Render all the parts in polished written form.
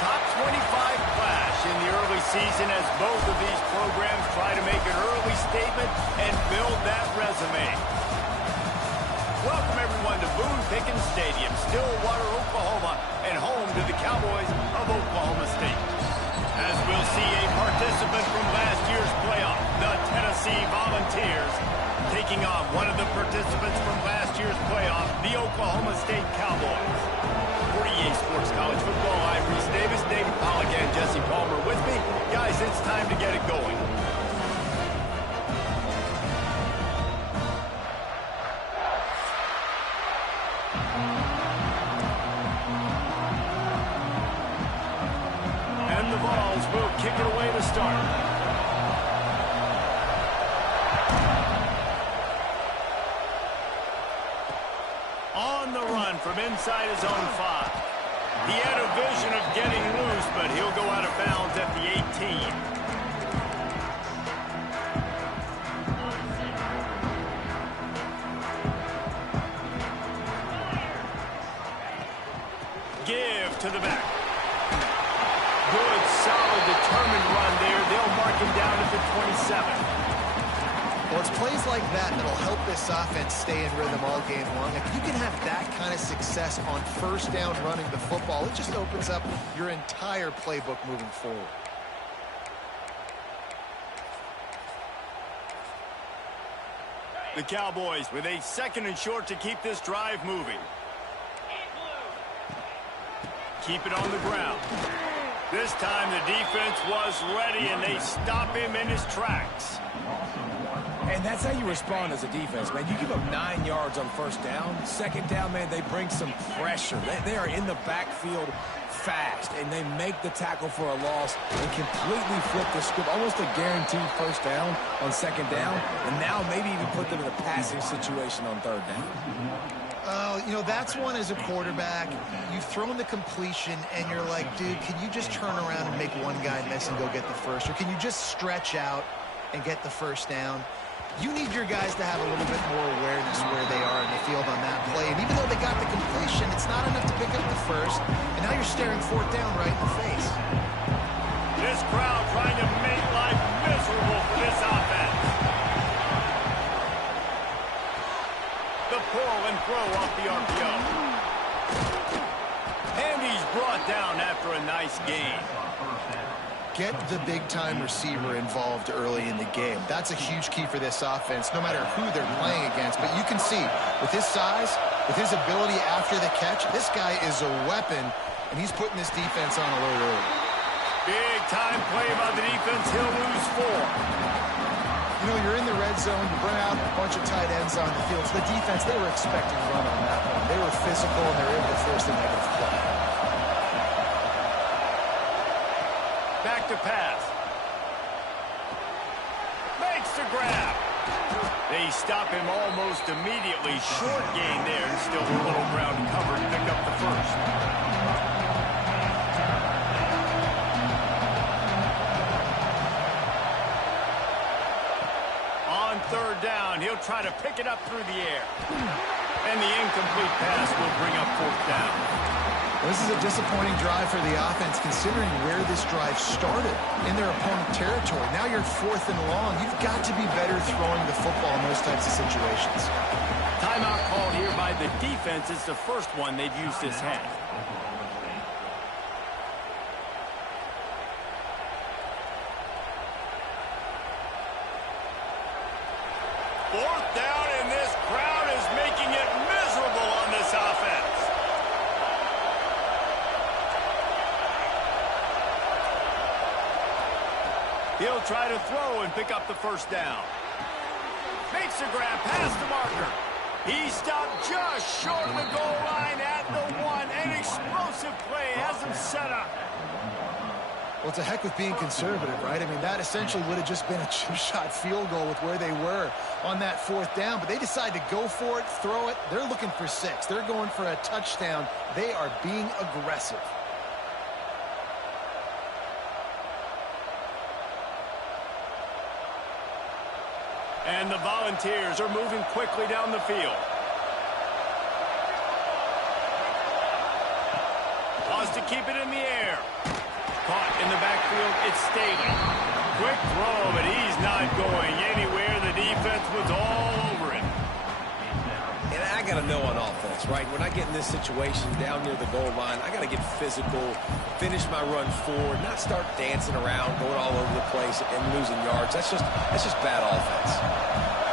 top 25 clash in the early season as both of these programs try to make an early statement and build that resume. Welcome, everyone, to Boone Pickens Stadium, Stillwater, Oklahoma, and home to the Cowboys of Oklahoma State. As we'll see a participant from last year's playoff, the Tennessee Volunteers, taking on one of the participants from last year's playoff, the Oklahoma State Cowboys. For EA Sports College Football, I'm Reese Davis, David Pollack, and Jesse Palmer with me. Guys, it's time to get it going. And the Vols will kick it away to start. On the run from inside his own 5. He had a vision of getting loose, but he'll go out of bounds at the 18. Give to the back. Good, solid, determined run there. They'll mark him down at the 27. Well, it's plays like that that'll help this offense stay in rhythm all game long. If you can have that kind of success on first down running the football, it just opens up your entire playbook moving forward. The Cowboys with a 2nd and short to keep this drive moving. Keep it on the ground. This time the defense was ready, and they stop him in his tracks. And that's how you respond as a defense, man. You give up 9 yards on first down. 2nd down, man, they bring some pressure. They are in the backfield fast, and they make the tackle for a loss and completely flip the script. Almost a guaranteed first down on 2nd down, and now maybe even put them in a passing situation on 3rd down. You know, that's one as a quarterback. You've thrown the completion, and you're like, dude, can you just turn around and make one guy miss and go get the first? Or can you just stretch out and get the first down? You need your guys to have a little bit more awareness where they are in the field on that play. And even though they got the completion, it's not enough to pick up the first. And now you're staring 4th down right in the face. This crowd trying to make life miserable for this offense. The pull and throw off the RPO. And he's brought down after a nice gain. Get the big-time receiver involved early in the game. That's a huge key for this offense, no matter who they're playing against. But you can see, with his size, with his ability after the catch, this guy is a weapon, and he's putting this defense on alert early. Big-time play by the defense. He'll lose 4. You know, you're in the red zone, you bring out a bunch of tight ends on the field. So the defense, they were expecting a run on that one. They were physical, and they were able to force the negative play. Back to pass. Makes the grab. They stop him almost immediately. Short gain there, and still a little ground covered to pick up the first. On 3rd down, he'll try to pick it up through the air. And the incomplete pass will bring up 4th down. This is a disappointing drive for the offense, considering where this drive started in their opponent territory. Now you're 4th and long. You've got to be better throwing the football in those types of situations. Timeout called here by the defense. It's the first one they've used this half. 4th down, and this crowd is making it miserable on this offense. He'll try to throw and pick up the first down. Makes a grab past the marker. He stopped just short of the goal line at the 1. An explosive play has him set up. Well, it's a heck with being conservative, right? I mean, that essentially would have just been a chip-shot field goal with where they were on that 4th down. But they decide to go for it, throw it. They're looking for 6. They're going for a touchdown. They are being aggressive. And the Volunteers are moving quickly down the field. Wants to keep it in the air. It's Staley. Quick throw, but he's not going anywhere. The defense was all over him. And I got to know on offense, right? When I get in this situation down near the goal line, I got to get physical, finish my run forward, not start dancing around, going all over the place and losing yards. That's just bad offense.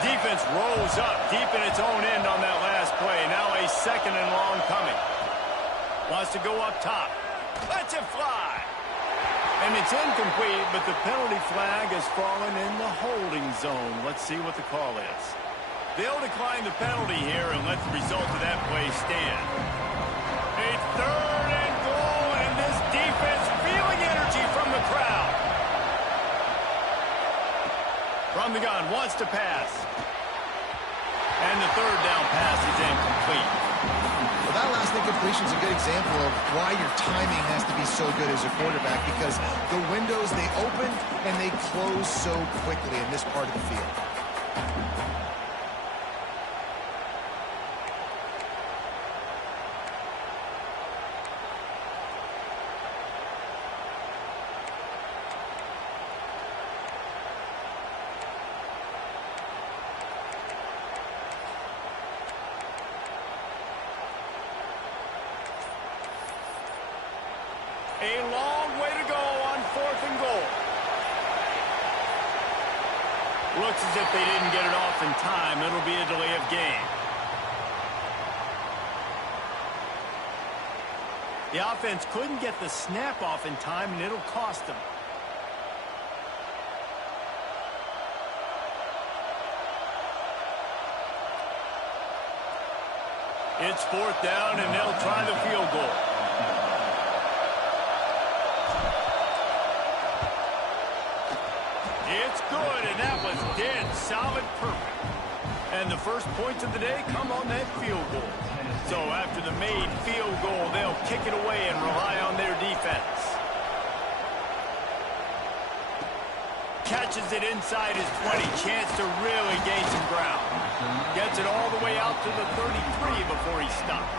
Defense rolls up deep in its own end on that last play. Now a 2nd and long coming. Wants to go up top. Lets it fly. And it's incomplete, but the penalty flag has fallen in the holding zone. Let's see what the call is. They'll decline the penalty here and let the result of that play stand. A 3rd and goal, and this defense feeling energy from the crowd. From the gun, wants to pass. And the 3rd down pass is incomplete. Well, that last incompletion is a good example of why your timing has to be so good as a quarterback, because the windows, they open and they close so quickly in this part of the field. A long way to go on 4th and goal. Looks as if they didn't get it off in time. It'll be a delay of game. The offense couldn't get the snap off in time, and it'll cost them. It's 4th down, and they'll try the field goal. It's good, and that was dead solid perfect. And the first points of the day come on that field goal. So after the made field goal, they'll kick it away and rely on their defense. Catches it inside his 20. Chance to really gain some ground. Gets it all the way out to the 33 before he stopped.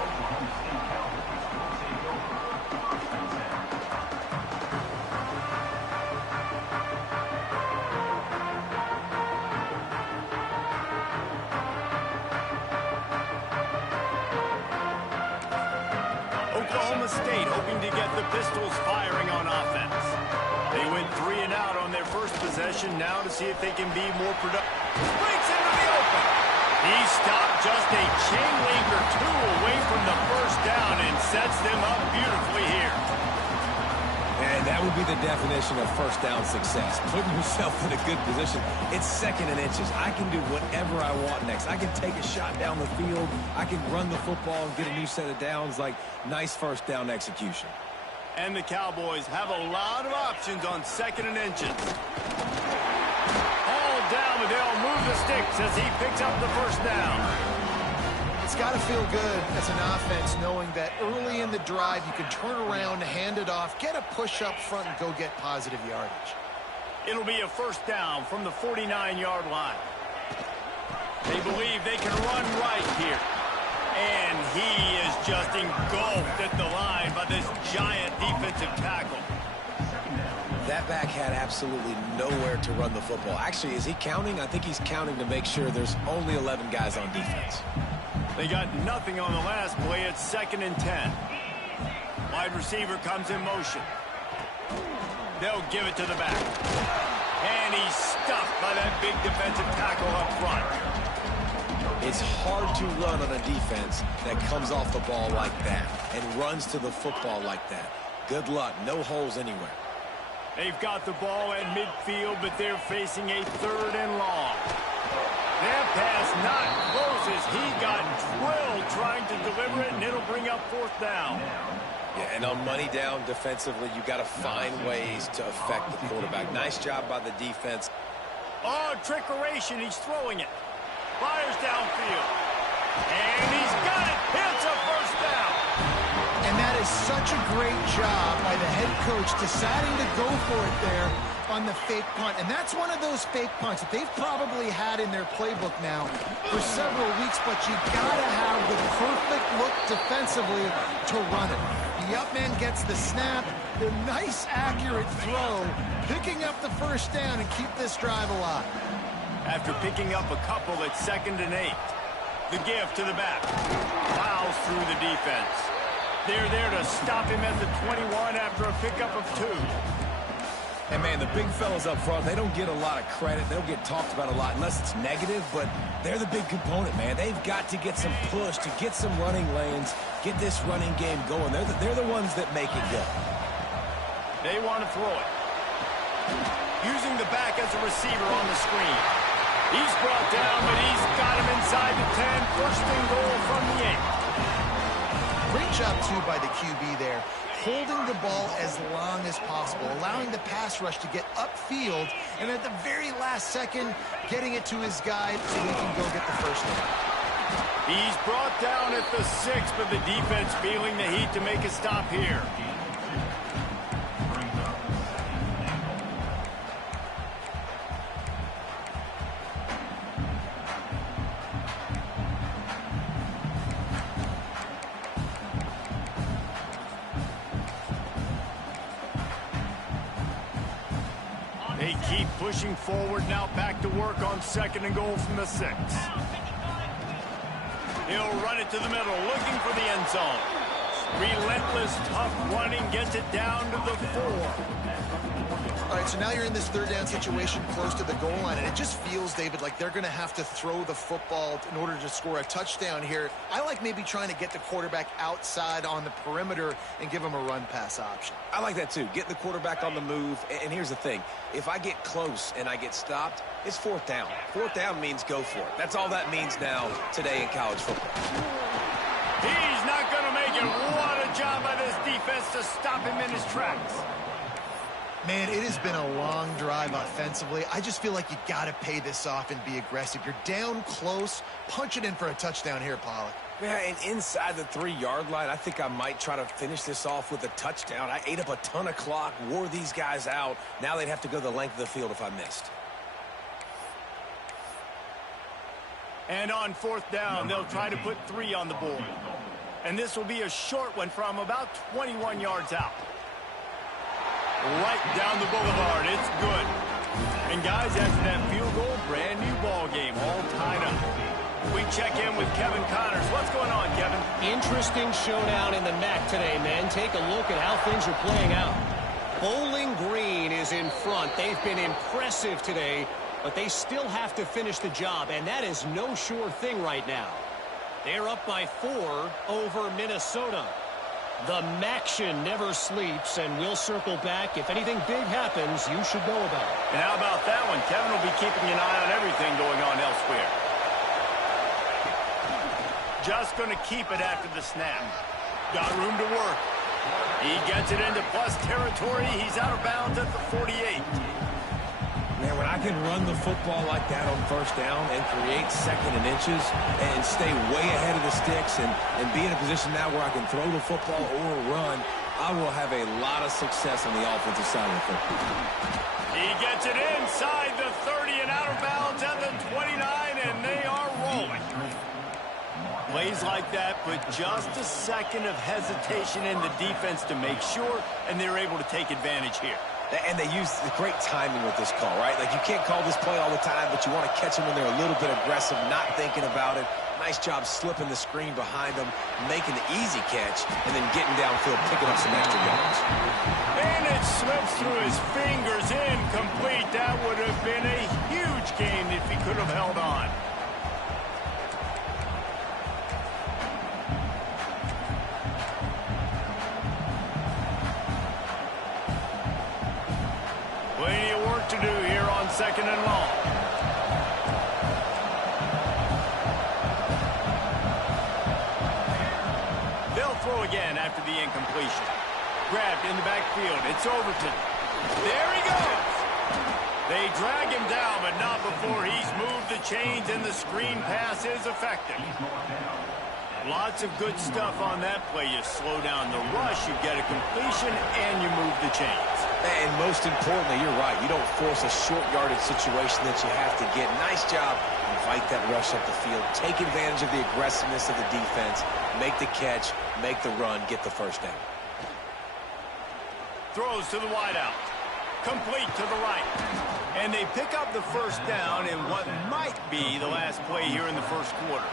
Oklahoma State hoping to get the Pistols firing on offense. They went 3 and out on their first possession. Now to see if they can be more productive. Breaks into the open. He stopped just a chain link or 2 away from the first down and sets them up beautifully here. And that would be the definition of first down success. Putting yourself in a good position. It's 2nd and inches. I can do whatever I want next. I can take a shot down the field. I can run the football and get a new set of downs. Like, nice first down execution. And the Cowboys have a lot of options on 2nd and inches. All down, but they'll move the sticks as he picks up the first down. It's got to feel good as an offense knowing that early in the drive you can turn around, hand it off, get a push up front, and go get positive yardage. It'll be a first down from the 49-yard line. They believe they can run right here. And he is just engulfed at the line by this giant defensive tackle. That back had absolutely nowhere to run the football. Actually, is he counting? I think he's counting to make sure there's only 11 guys on defense. They got nothing on the last play. It's 2nd and 10. Wide receiver comes in motion. They'll give it to the back. And he's stuffed by that big defensive tackle up front. It's hard to run on a defense that comes off the ball like that and runs to the football like that. Good luck. No holes anywhere. They've got the ball at midfield, but they're facing a 3rd and long. That pass not close as he got drilled trying to deliver it, and it'll bring up 4th down. Yeah, and on money down defensively, you got to find ways to affect the quarterback. Nice job by the defense. Oh, trickeration. He's throwing it. Fires downfield. And he's got it. It's a first down. And that is such a great job by the head coach deciding to go for it there on the fake punt. And that's one of those fake punts that they've probably had in their playbook now for several weeks, but you got to have the perfect look defensively to run it. The up man gets the snap, the nice accurate throw, picking up the first down and keep this drive alive. After picking up a couple at 2nd and 8. The give to the back. Plows through the defense. They're there to stop him at the 21 after a pickup of 2. And, man, the big fellas up front, they don't get a lot of credit. They don't get talked about a lot unless it's negative, but they're the big component, man. They've got to get some push, to get some running lanes, get this running game going. They're the ones that make it go. They want to throw it. Using the back as a receiver on the screen. He's brought down, but he's got him inside the 10. First and goal from the 8. Great job, too, by the QB there. Holding the ball as long as possible, allowing the pass rush to get upfield, and at the very last second, getting it to his guy so he can go get the first down. He's brought down at the 6, but the defense feeling the heat to make a stop here. They keep pushing forward now, back to work on 2nd and goal from the 6. He'll run it to the middle, looking for the end zone. Relentless, tough running, gets it down to the 4. All right, so now you're in this 3rd down situation close to the goal line, and it just feels, David, like they're going to have to throw the football in order to score a touchdown here. I like maybe trying to get the quarterback outside on the perimeter and give him a run-pass option. I like that, too. Getting the quarterback on the move. And here's the thing. If I get close and I get stopped, it's 4th down. 4th down means go for it. That's all that means now today in college football. He's not going to make it. What a job by this defense to stop him in his tracks. Man, it has been a long drive offensively. I just feel like you got to pay this off and be aggressive. You're down close. Punch it in for a touchdown here, Pollack. Yeah, and inside the 3-yard line, I think I might try to finish this off with a touchdown. I ate up a ton of clock, wore these guys out. Now they'd have to go the length of the field if I missed. And on 4th down, they'll try to put 3 on the board. And this will be a short one from about 21 yards out. Right down the boulevard. It's good. And guys, after that field goal, brand new ball game, all tied up. We check in with Kevin Connors. What's going on, Kevin? Interesting showdown in the MAC today, man. Take a look at how things are playing out. Bowling Green is in front. They've been impressive today, but they still have to finish the job, and that is no sure thing right now. They're up by 4 over Minnesota. The Maction never sleeps, and we'll circle back. If anything big happens, you should know about it. And how about that one? Kevin will be keeping an eye on everything going on elsewhere. Just going to keep it after the snap. Got room to work. He gets it into plus territory. He's out of bounds at the 48. Man, when I can run the football like that on 1st down and create 2nd and inches and stay way ahead of the sticks and be in a position now where I can throw the football or run, I will have a lot of success on the offensive side of the football. He gets it inside the 30 and out of bounds at the 29, and they are rolling. Plays like that put just a second of hesitation in the defense to make sure, and they're able to take advantage here. And they use the great timing with this call, right? Like, you can't call this play all the time, but you want to catch them when they're a little bit aggressive, not thinking about it. Nice job slipping the screen behind them, making the easy catch, and then getting downfield, picking up some extra yards. And it slips through his fingers, incomplete. That would have been a huge gain if he could have held on. Plenty of work to do here on 2nd and long. They'll throw again after the incompletion. Grabbed in the backfield. It's Overton. There he goes. They drag him down, but not before he's moved the chains, and the screen pass is effective. Lots of good stuff on that play. You slow down the rush, you get a completion, and you move the chains. And most importantly, you're right. You don't force a short yardage situation that you have to get. Nice job. Invite that rush up the field. Take advantage of the aggressiveness of the defense. Make the catch. Make the run. Get the first down. Throws to the wideout. Complete to the right. And they pick up the first down in what might be the last play here in the first quarter.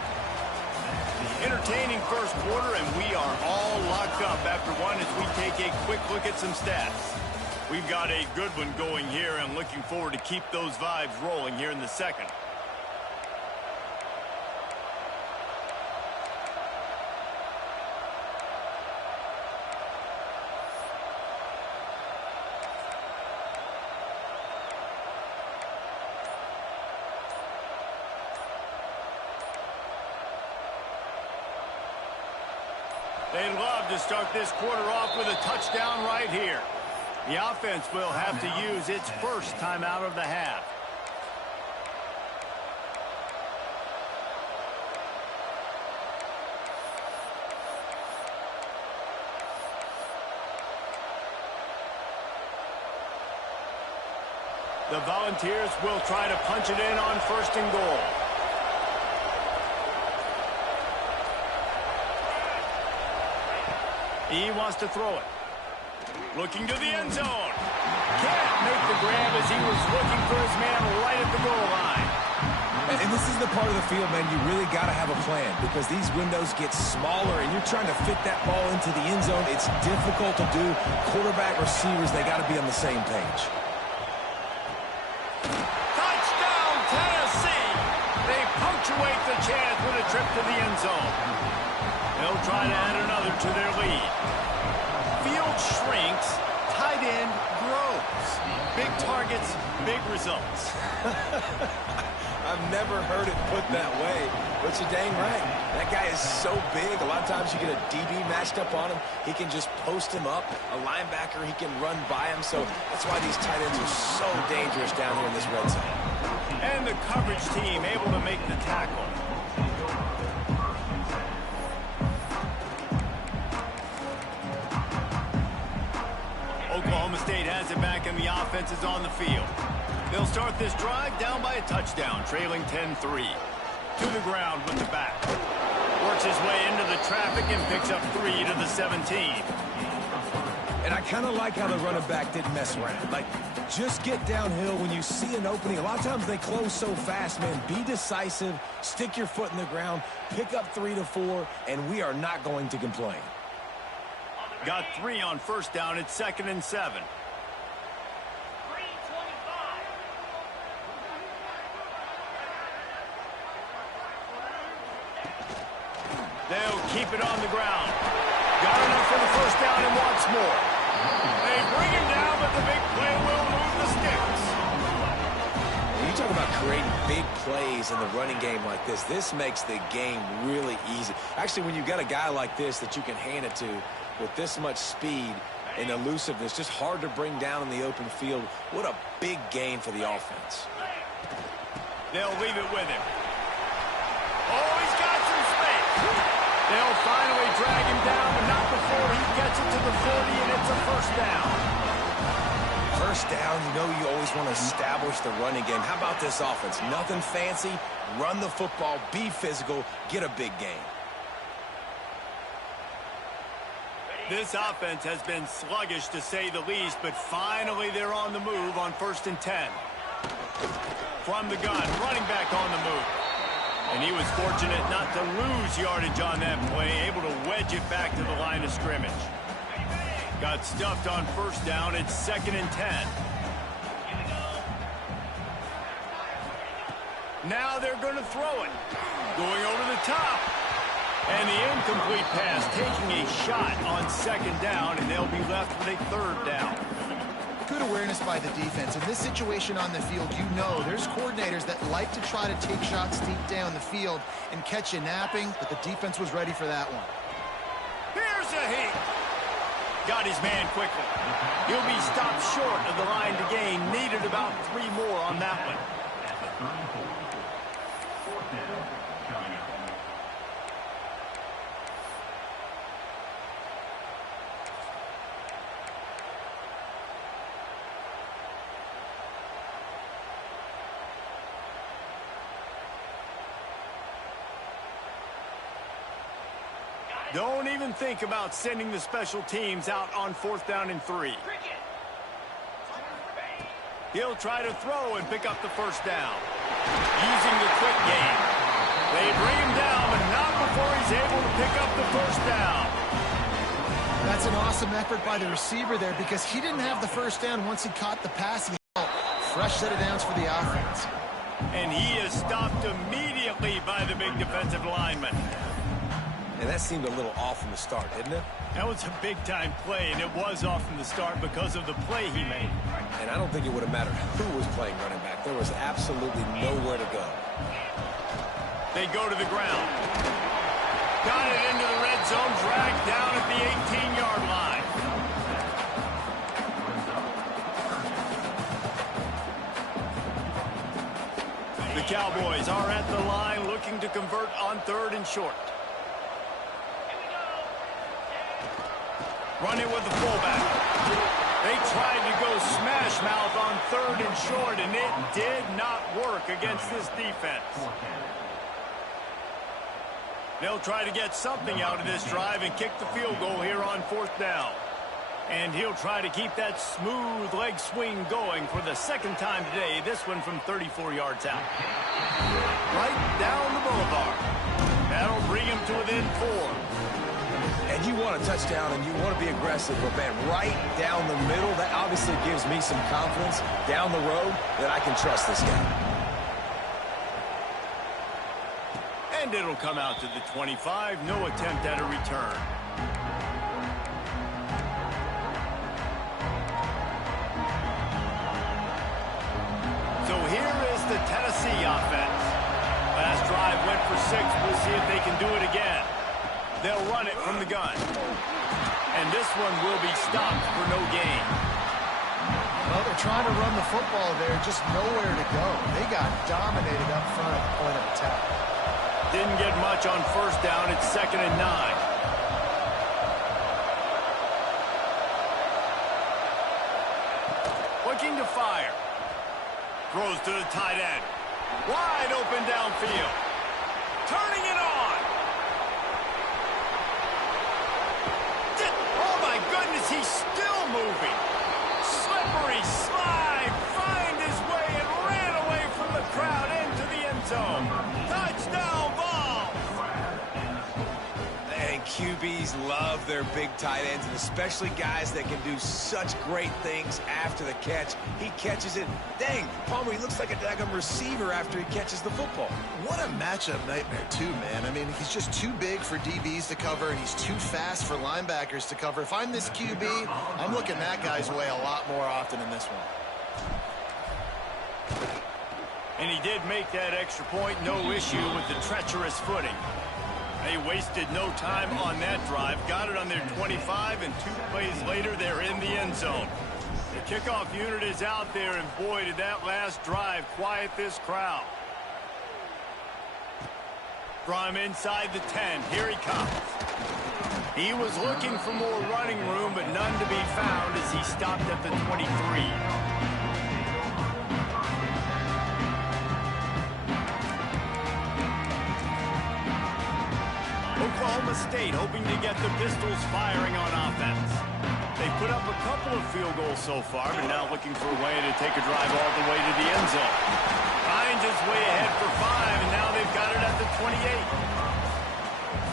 Entertaining first quarter, and we are all locked up after one as we take a quick look at some stats. We've got a good one going here, and looking forward to keep those vibes rolling here in the second. They'd love to start this quarter off with a touchdown right here. The offense will have to use its first timeout of the half. The Volunteers will try to punch it in on 1st and goal. He wants to throw it. Looking to the end zone. Can't make the grab as he was looking for his man right at the goal line. And this is the part of the field, man, you really got to have a plan because these windows get smaller and you're trying to fit that ball into the end zone. It's difficult to do. Quarterback, receivers, they got to be on the same page. Touchdown, Tennessee! They punctuate the chance with a trip to the end zone. They'll try to add another to their lead. Field shrinks, tight end grows. Big targets, big results. I've never heard it put that way, but you're dang right. That guy is so big. A lot of times you get a DB matched up on him. He can just post him up. A linebacker, he can run by him. So that's why these tight ends are so dangerous down here in this red zone. And the coverage team able to make the tackle. Oklahoma State has it back and the offense is on the field. They'll start this drive down by a touchdown, trailing 10-3. To the ground with the back. Works his way into the traffic and picks up 3 to the 17. And I kind of like how the running back didn't mess around. Like, just get downhill when you see an opening. A lot of times they close so fast, man. Be decisive, stick your foot in the ground, pick up 3 to 4, and we are not going to complain. Got 3 on 1st down. It's 2nd and 7. They'll keep it on the ground. Got enough for the 1st down and wants more. They bring him down, but the big play will move the sticks. You talk about creating big plays in the running game like this. This makes the game really easy. Actually, when you've got a guy like this that you can hand it to with this much speed and elusiveness, just hard to bring down in the open field. What a big gain for the offense. They'll leave it with him. Oh, he's got some space. They'll finally drag him down, but not before he gets it to the 40, and it's a 1st down. 1st down, you know you always want to establish the running game. How about this offense? Nothing fancy. Run the football, be physical, get a big gain. This offense has been sluggish to say the least, but finally they're on the move on 1st and 10. From the gun, running back on the move. And he was fortunate not to lose yardage on that play, able to wedge it back to the line of scrimmage. Got stuffed on 1st down. It's 2nd and 10. Now they're going to throw it. Going over the top. And the incomplete pass taking a shot on 2nd down, and they'll be left with a 3rd down. Good awareness by the defense. In this situation on the field, you know there's coordinators that like to try to take shots deep down the field and catch you napping, but the defense was ready for that one. Here's a heat. Got his man quickly. He'll be stopped short of the line to gain. Needed about 3 more on that one. Don't even think about sending the special teams out on 4th down and 3. He'll try to throw and pick up the first down. Using the quick game. They bring him down, but not before he's able to pick up the first down. That's an awesome effort by the receiver there because he didn't have the first down once he caught the passing. Fresh set of downs for the offense. And he is stopped immediately by the big defensive lineman. And that seemed a little off from the start, didn't it? That was a big-time play, and it was off from the start because of the play he made. And I don't think it would have mattered who was playing running back. There was absolutely nowhere to go. They go to the ground. Got it into the red zone, dragged down at the 18-yard line. The Cowboys are at the line looking to convert on 3rd and short. Run it with the fullback. They tried to go smash mouth on 3rd and short, and it did not work against this defense. They'll try to get something out of this drive and kick the field goal here on 4th down. And he'll try to keep that smooth leg swing going for the 2nd time today, this one from 34 yards out. Right down the boulevard. That'll bring him to within 4. And you want a touchdown and you want to be aggressive, but man, right down the middle, that obviously gives me some confidence down the road that I can trust this guy. And it'll come out to the 25. No attempt at a return. So here is the Tennessee offense. Last drive went for 6. We'll see if they can do it again. They'll run it from the gun. And this one will be stopped for no gain. Well, they're trying to run the football there, just nowhere to go. They got dominated up front at the point of attack. Didn't get much on 1st down. It's 2nd and 9. Looking to fire. Throws to the tight end. Wide open downfield. Turning it on. Oh, my goodness, he's still moving. Slippery slide. Find his way and ran away from the crowd into the end zone. Touchdown ball. And QBs love their big tight ends, and especially guys that can do such great things after the catch. He catches it. Dang, Palmer, he looks like a daggum receiver after he catches the football. What a matchup nightmare, too, man. I mean, he's just too big for DBs to cover, and he's too fast for linebackers to cover. If I'm this QB, I'm looking that guy's way a lot more often in this one. And he did make that extra point. No issue with the treacherous footing. They wasted no time on that drive. Got it on their 25, and 2 plays later, they're in the end zone. The kickoff unit is out there, and boy, did that last drive quiet this crowd. From inside the 10, here he comes. He was looking for more running room, but none to be found as he stopped at the 23. Oklahoma State hoping to get the Pistols firing on offense. They put up a couple of field goals so far, but now looking for a way to take a drive all the way to the end zone. Finds his way ahead for 5, and now they've got it at the 28.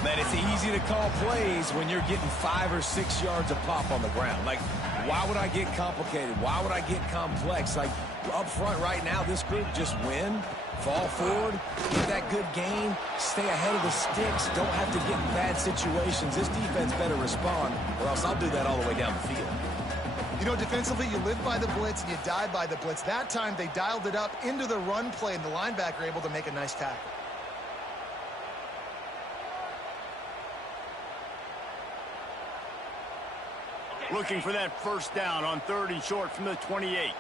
Man, it's easy to call plays when you're getting 5 or 6 yards a pop on the ground. Like, why would I get complicated? Why would I get complex? Like, up front right now, this group just win, fall forward, get that good gain, stay ahead of the sticks, don't have to get in bad situations. This defense better respond, or else I'll do that all the way down the field. You know, defensively, you live by the blitz and you die by the blitz. That time, they dialed it up into the run play, and the linebacker able to make a nice tackle. Looking for that first down on 3rd and short from the 28.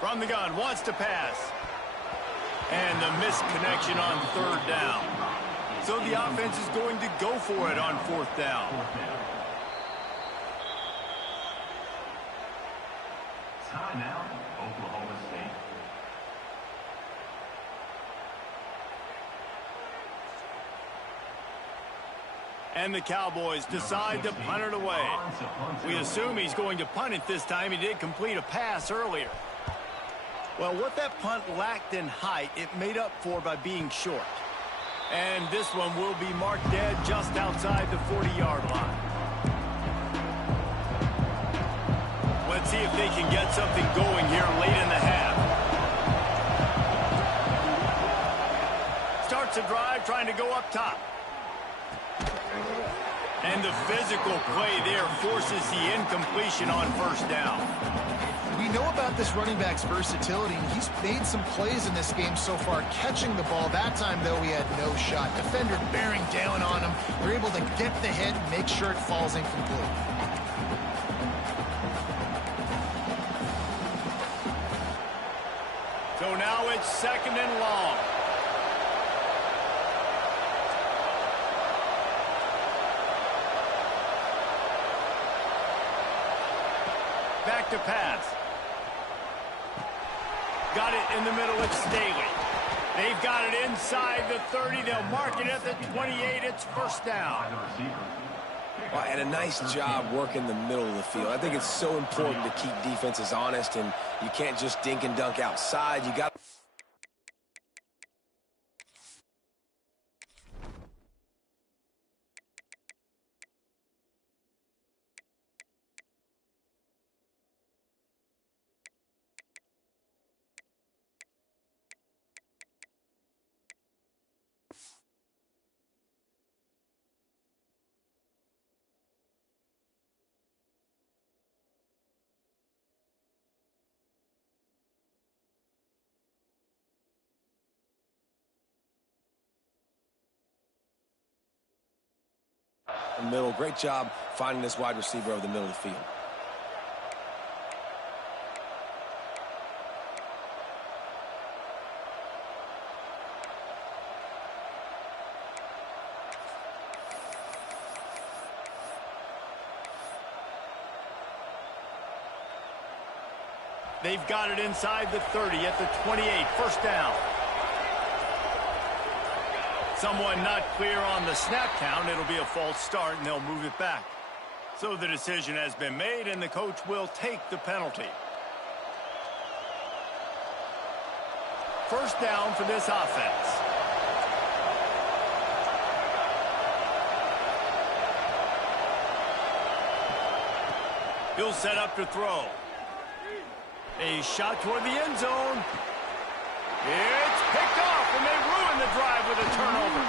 From the gun, wants to pass. And the missed connection on 3rd down. So the offense is going to go for it on 4th down. Timeout, Oklahoma State. And the Cowboys decide to punt it away. We assume he's going to punt it this time. He did complete a pass earlier. Well, what that punt lacked in height, it made up for by being short. And this one will be marked dead just outside the 40-yard line. Let's see if they can get something going here late in the half. Starts a drive trying to go up top. And the physical play there forces the incompletion on first down. We know about this running back's versatility. He's made some plays in this game so far, catching the ball. That time, though, he had no shot. Defender bearing down on him. They're able to get the hit and make sure it falls incomplete. So now it's 2nd and long. Back to pass. Got it in the middle. It's Staley. They've got it inside the 30. They'll mark it at the 28. It's first down. Well, and a nice job working the middle of the field. I think it's so important to keep defenses honest, and you can't just dink and dunk outside. You got the middle. Great job finding this wide receiver over the middle of the field. They've got it inside the 30 at the 28. First down. Someone not clear on the snap count. It'll be a false start, and they'll move it back. So the decision has been made, and the coach will take the penalty. First down for this offense. He'll set up to throw. A shot toward the end zone. It's picked off, and they ruin the drive with a turnover.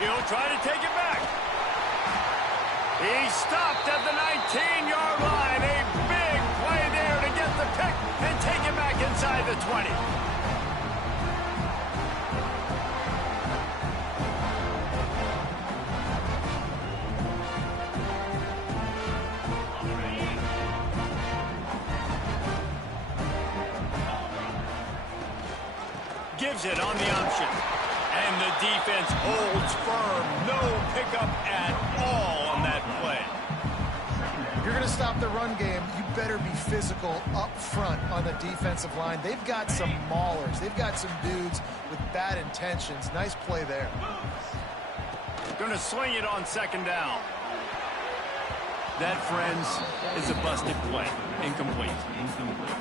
He'll try to take it back. He stopped at the 19-yard line. A big play there to get the pick and take it back inside the 20. Gives it on the option. And the defense holds firm. No pickup at all on that play. If you're going to stop the run game, you better be physical up front on the defensive line. They've got some maulers. They've got some dudes with bad intentions. Nice play there. Going to sling it on 2nd down. That, friends, is a busted play. Incomplete.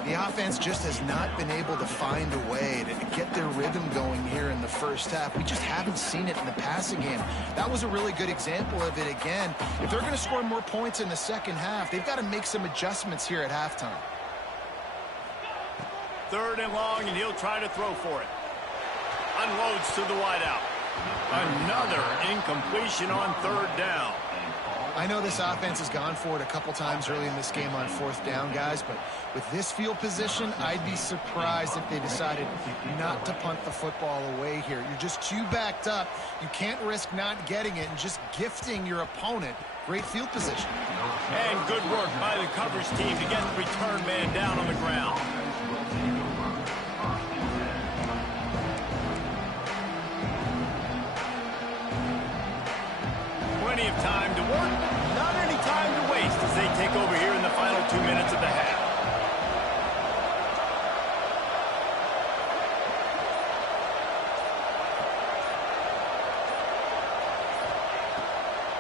The offense just has not been able to find a way to get their rhythm going here in the first half. We just haven't seen it in the passing game. That was a really good example of it again. If they're going to score more points in the second half, they've got to make some adjustments here at halftime. 3rd and long, and he'll try to throw for it. Unloads to the wideout. Another incompletion on 3rd down. I know this offense has gone for it a couple times early in this game on 4th down, guys, but with this field position, I'd be surprised if they decided not to punt the football away here. You're just too backed up. You can't risk not getting it and just gifting your opponent great field position. And good work by the coverage team to get the return man down on the ground. Plenty of time to work, not any time to waste as they take over here in the final 2 minutes of the half.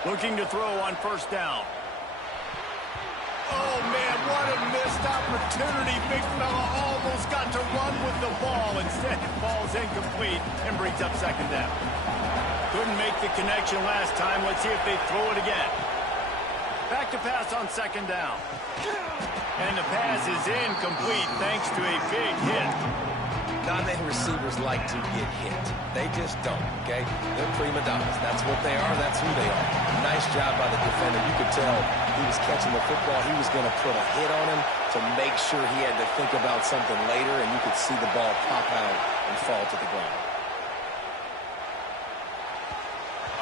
Looking to throw on first down. Oh, man, what a missed opportunity. Big fella almost got to run with the ball. Instead, it falls incomplete and brings up second down. Couldn't make the connection last time. Let's see if they throw it again. Back to pass on second down. And the pass is incomplete thanks to a big hit. Not many receivers like to get hit. They just don't, okay? They're prima donnas. That's what they are. That's who they are. Nice job by the defender. You could tell he was catching the football. He was going to put a hit on him to make sure he had to think about something later, and you could see the ball pop out and fall to the ground.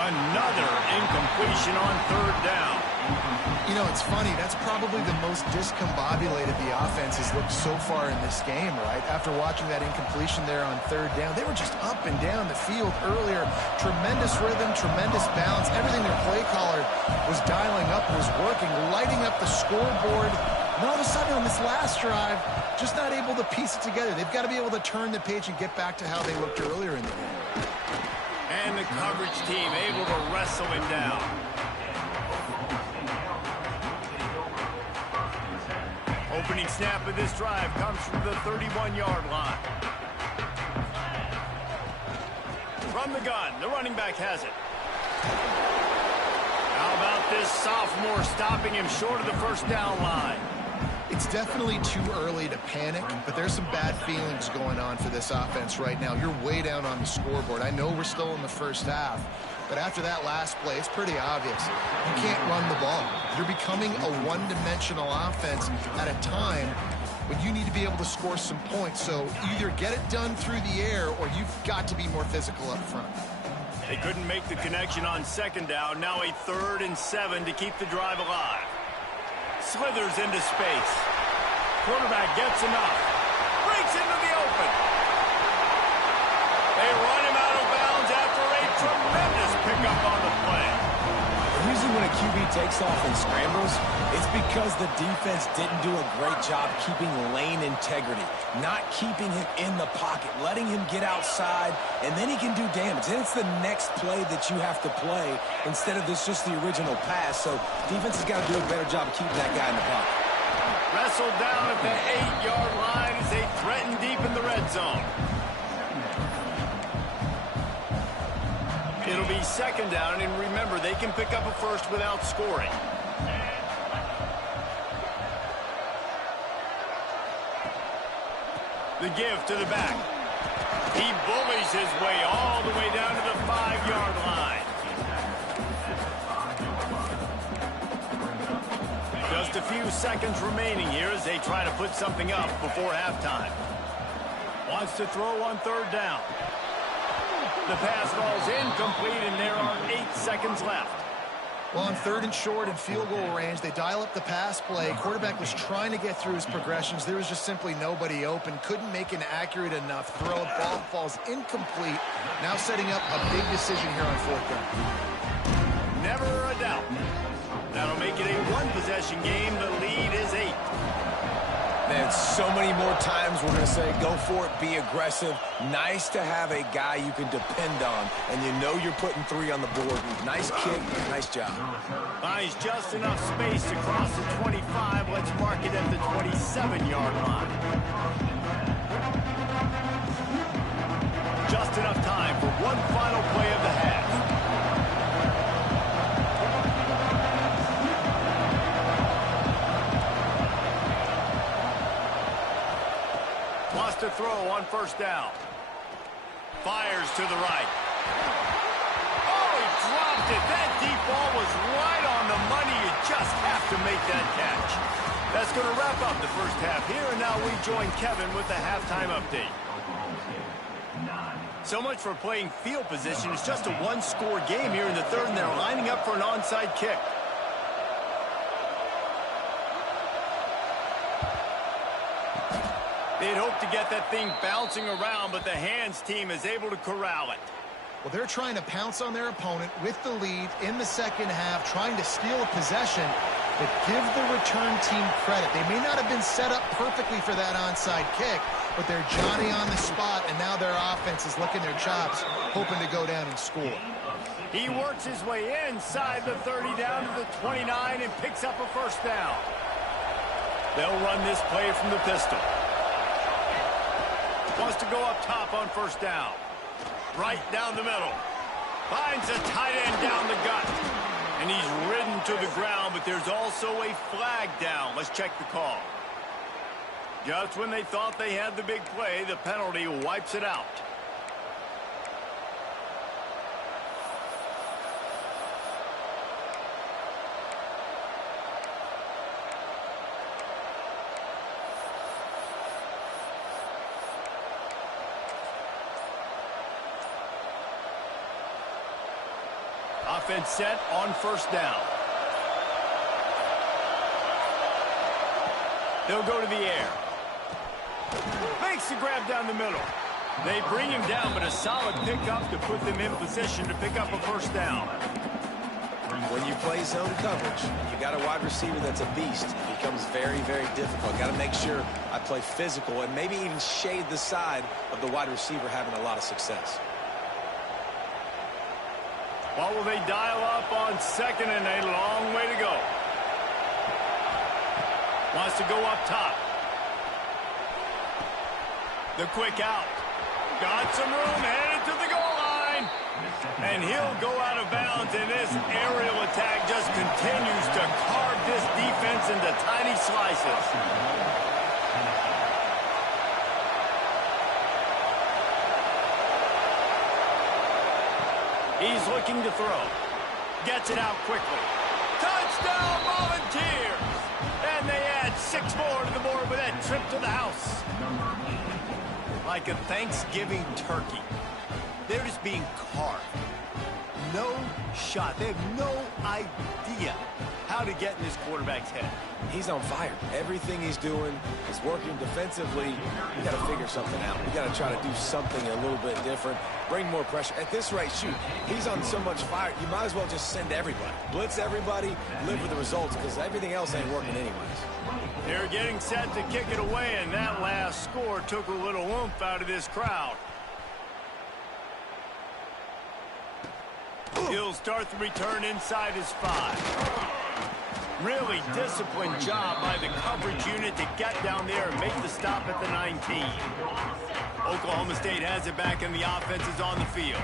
Another incompletion on third down. You know, it's funny. That's probably the most discombobulated the offense has looked so far in this game, right? After watching that incompletion there on third down, they were just up and down the field earlier. Tremendous rhythm, tremendous balance. Everything their play caller was dialing up was working, lighting up the scoreboard. And all of a sudden on this last drive, just not able to piece it together. They've got to be able to turn the page and get back to how they looked earlier in the game. And the coverage team able to wrestle him down. Opening snap of this drive comes from the 31-yard line. From the gun, the running back has it. How about this sophomore stopping him short of the first down line? It's definitely too early to panic, but there's some bad feelings going on for this offense right now. You're way down on the scoreboard. I know we're still in the first half, but after that last play, it's pretty obvious. You can't run the ball. You're becoming a one-dimensional offense at a time when you need to be able to score some points. So either get it done through the air or you've got to be more physical up front. They couldn't make the connection on second down. Now a 3rd and 7 to keep the drive alive. Slithers into space. Quarterback gets enough. Breaks into the open. They run him out of bounds after a tremendous pickup on the play. Usually when a QB takes off and scrambles, it's because the defense didn't do a great job keeping lane integrity, not keeping him in the pocket, letting him get outside, and then he can do damage. Then it's the next play that you have to play instead of this just the original pass. So defense has got to do a better job of keeping that guy in the pocket. Wrestled down at the 8-yard line as they threaten deep in the red zone. It'll be second down, and remember, they can pick up a first without scoring. The give to the back. He bullies his way all the way down to the 5-yard line. Just a few seconds remaining here as they try to put something up before halftime. Wants to throw on third down. The pass falls incomplete, and there are 8 seconds left. Well, on 3rd and short and field goal range, they dial up the pass play. Quarterback was trying to get through his progressions. There was just simply nobody open. Couldn't make an accurate enough throw. Ball falls incomplete. Now setting up a big decision here on 4th down. Never a doubt. That'll make it a one-possession game. The lead is 8. Man, so many more times we're going to say, go for it, be aggressive. Nice to have a guy you can depend on, and you know you're putting 3 on the board. Nice kick, nice job. Finds just enough space to cross the 25. Let's mark it at the 27-yard line. Just enough time for one final play of the half. To throw on first down. Fires to the right. Oh, he dropped it. That deep ball was right on the money. You just have to make that catch. That's going to wrap up the first half here, and now we join Kevin with the halftime update. So much for playing field position. It's just a one-score game here in the 3rd, and they're lining up for an onside kick. They'd hope to get that thing bouncing around, but the hands team is able to corral it. Well, they're trying to pounce on their opponent with the lead in the second half, trying to steal a possession, but give the return team credit. They may not have been set up perfectly for that onside kick, but they're Johnny on the spot, and now their offense is licking their chops, hoping to go down and score. He works his way inside the 30 down to the 29 and picks up a first down. They'll run this play from the pistol. Wants to go up top on first down. Right down the middle. Finds a tight end down the gut. And he's ridden to the ground, but there's also a flag down. Let's check the call. Just when they thought they had the big play, the penalty wipes it out. Offense set on first down. They'll go to the air. Makes the grab down the middle. They bring him down, but a solid pickup to put them in position to pick up a first down. When you play zone coverage, you got a wide receiver that's a beast. It becomes very, very difficult. Got to make sure I play physical and maybe even shade the side of the wide receiver having a lot of success. What will they dial up on second and a long way to go? Wants to go up top. The quick out. Got some room, headed to the goal line. And he'll go out of bounds, and this aerial attack just continues to carve this defense into tiny slices. He's looking to throw. Gets it out quickly. Touchdown, Volunteers! And they add 6 more to the board with that trip to the house. Like a Thanksgiving turkey. They're just being carved. No shot. They have no idea how to get in this quarterback's head. He's on fire. Everything he's doing is working defensively. You got to figure something out. You got to try to do something a little bit different. Bring more pressure. At this rate, shoot, he's on so much fire, you might as well just send everybody. Blitz everybody, live with the results, because everything else ain't working anyways. They're getting set to kick it away, and that last score took a little oomph out of this crowd. He'll start the return inside his 5. Really disciplined job by the coverage unit to get down there and make the stop at the 19. Oklahoma State has it back, and the offense is on the field.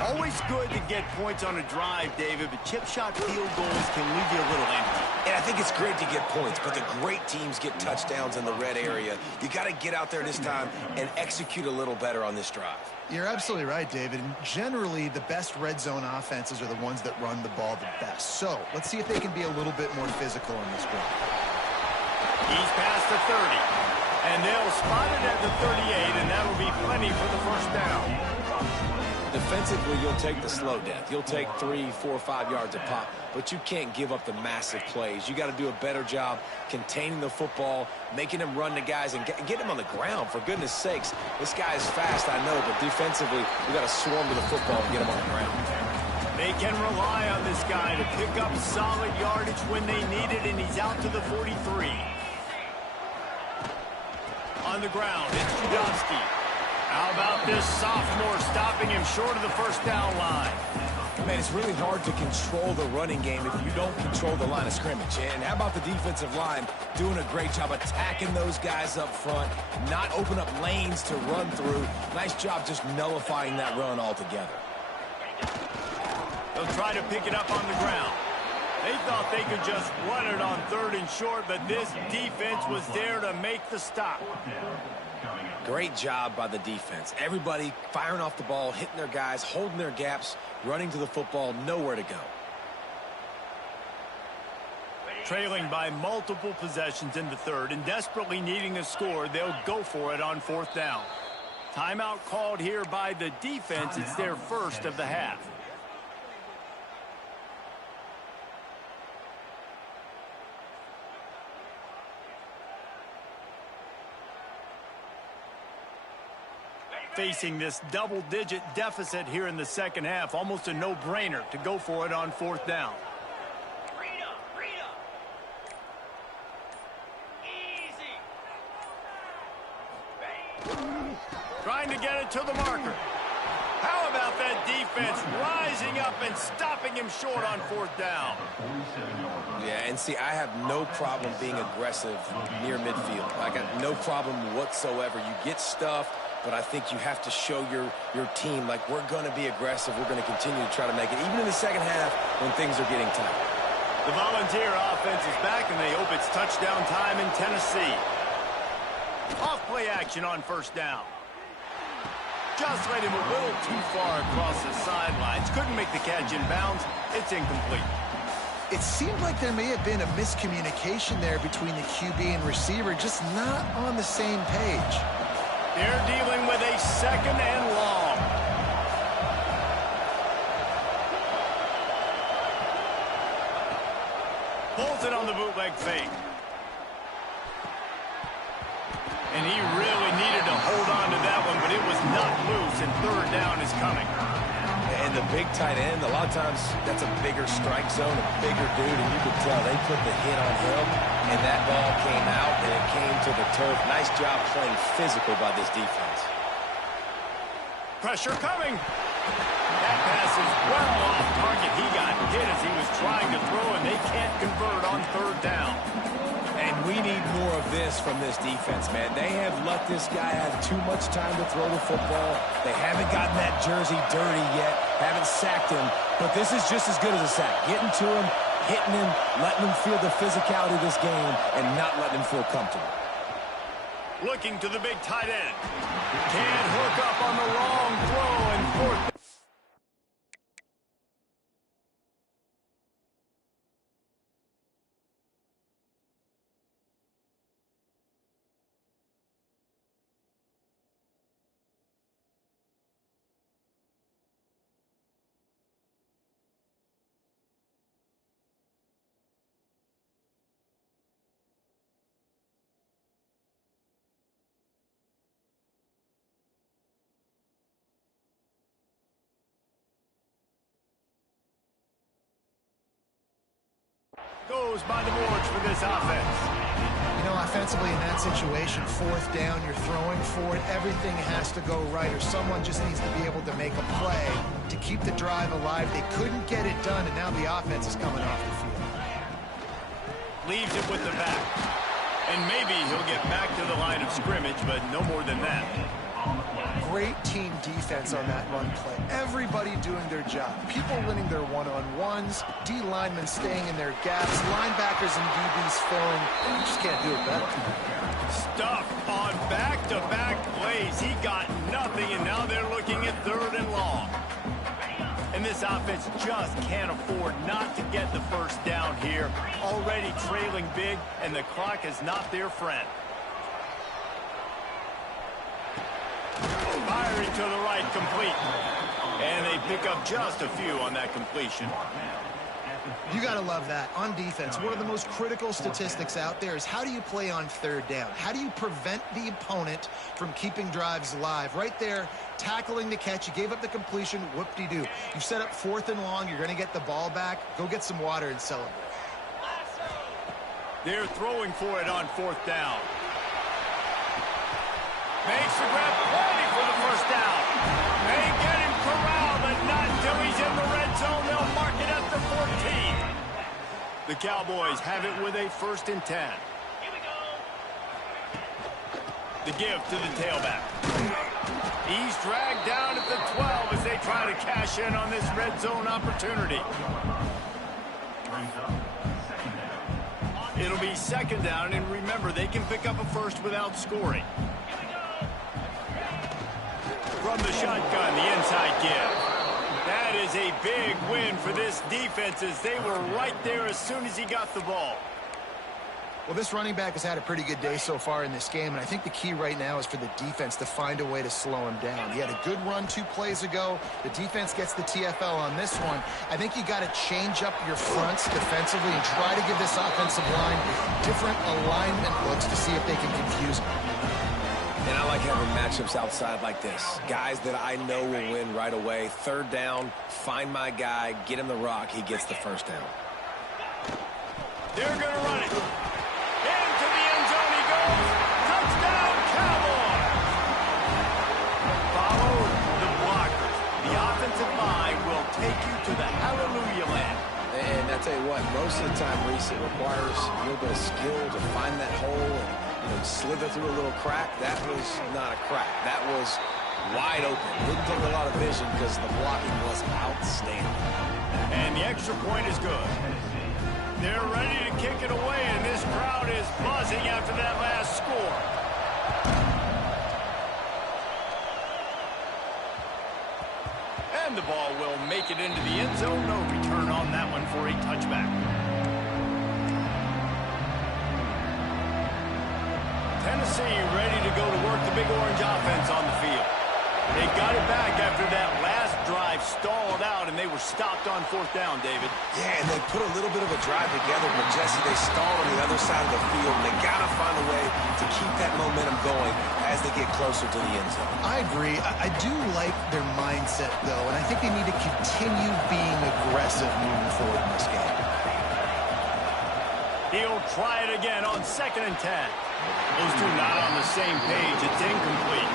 Always good to get points on a drive, David, but chip shot field goals can leave you a little empty. And I think it's great to get points, but the great teams get touchdowns in the red area. You got to get out there this time and execute a little better on this drive. You're absolutely right, David. And generally, the best red zone offenses are the ones that run the ball the best. So let's see if they can be a little bit more physical in this one. He's past the 30, and they'll spot it at the 38, and that'll be plenty for the first down. Defensively, you'll take the slow death. You'll take 3, 4, 5 yards a pop, but you can't give up the massive plays. You got to do a better job containing the football, making him run the guys, and get him on the ground. For goodness sakes, this guy is fast, I know, but defensively, we got to swarm to the football and get him on the ground. They can rely on this guy to pick up solid yardage when they need it, and he's out to the 43. On the ground, it's Judowski. How about this sophomore stopping him short of the first down line? Man, it's really hard to control the running game if you don't control the line of scrimmage. And how about the defensive line doing a great job attacking those guys up front, not open up lanes to run through. Nice job just nullifying that run altogether. They'll try to pick it up on the ground. They thought they could just run it on 3rd and short, but this defense was there to make the stop. Great job by the defense. Everybody firing off the ball, hitting their guys, holding their gaps, running to the football, nowhere to go. Trailing by multiple possessions in the 3rd and desperately needing a score, they'll go for it on 4th down. Timeout called here by the defense. It's their first of the half. Facing this double-digit deficit here in the second half, almost a no-brainer to go for it on 4th down. Trying to get it to the marker. How about that defense rising up and stopping him short on fourth down? Yeah, and see, I have no problem being aggressive near midfield. I got no problem whatsoever. You get stuff, but I think you have to show your team, like, we're going to be aggressive. We're going to continue to try to make it, even in the second half when things are getting tight. The Volunteer offense is back, and they hope it's touchdown time in Tennessee. Off-play action on first down. Just led him a little too far across the sidelines. Couldn't make the catch in bounds. It's incomplete. It seemed like there may have been a miscommunication there between the QB and receiver, just not on the same page. They're dealing with a second and long. Pulls it on the bootleg fake. And he really needed to hold on to that one, but it was not loose, and third down is coming. And the big tight end, a lot of times that's a bigger strike zone, a bigger dude, and you could tell they put the hit on him, and that ball came out, and it came to the turf. Nice job playing physical by this defense. Pressure coming. That pass is well off target. He got hit as he was trying to throw, and they can't convert on third down. And we need more of this from this defense, man. They have let this guy have too much time to throw the football. They haven't gotten that jersey dirty yet, haven't sacked him, but this is just as good as a sack. Getting to him, hitting him, letting him feel the physicality of this game, and not letting him feel comfortable. Looking to the big tight end. Can't hook up on the long throw, and fourth. Goes by the boards for this offense. You know, offensively in that situation, fourth down, you're throwing for it, everything has to go right, or someone just needs to be able to make a play to keep the drive alive. They couldn't get it done, and now the offense is coming off the field. Leaves it with the back. And maybe he'll get back to the line of scrimmage, but no more than that. Great team defense on that run play. Everybody doing their job. People winning their one-on-ones, D linemen staying in their gaps, linebackers and DBs filling. You just can't do it better. Stuff on back-to-back plays. He got nothing, and now they're looking at third and long. And this offense just can't afford not to get the first down here. Already trailing big, and the clock is not their friend. Firing to the right, complete. And they pick up just a few on that completion. You got to love that. On defense, one of the most critical statistics out there is how do you play on third down? How do you prevent the opponent from keeping drives alive? Right there, tackling the catch. You gave up the completion. Whoop-de-doo. You set up fourth and long. You're going to get the ball back. Go get some water and celebrate. They're throwing for it on fourth down. Makes the grab, plenty for the first down. They get him corralled, but not until he's in the red zone. They'll mark it at the 14. The Cowboys have it with a 1st and 10. Here we go. The give to the tailback. He's dragged down at the 12 as they try to cash in on this red zone opportunity. It'll be 2nd down, and remember, they can pick up a first without scoring. From the shotgun, the inside give. That is a big win for this defense as they were right there as soon as he got the ball. Well, this running back has had a pretty good day so far in this game, and I think the key right now is for the defense to find a way to slow him down. He had a good run 2 plays ago. The defense gets the TFL on this one. I think you got to change up your fronts defensively and try to give this offensive line different alignment looks to see if they can confuse him. And I like having matchups outside like this. Guys that I know will win right away. 3rd down, find my guy, get him the rock, he gets the 1st down. They're going to run it. Into the end zone he goes. Touchdown, Cowboys! most of the time, Reese, it requires a little bit of skill to find that hole and slither through a little crack. That was not a crack. That was wide open. Didn't take a lot of vision because the blocking was outstanding. And the extra point is good. They're ready to kick it away, and this crowd is buzzing after that last score. And the ball will make it into the end zone. No return on that one for a touchback. Tennessee ready to go to work the Big Orange offense on the field. They got it back after that last drive stalled out, and they were stopped on fourth down, David. Yeah, and they put a little bit of a drive together, but, Jesse, they stalled on the other side of the field, and they got to find a way to keep that momentum going as they get closer to the end zone. I agree. I do like their mindset, though, and I think they need to continue being aggressive moving forward in this game. He'll try it again on 2nd and 10. Those two not on the same page. It's incomplete.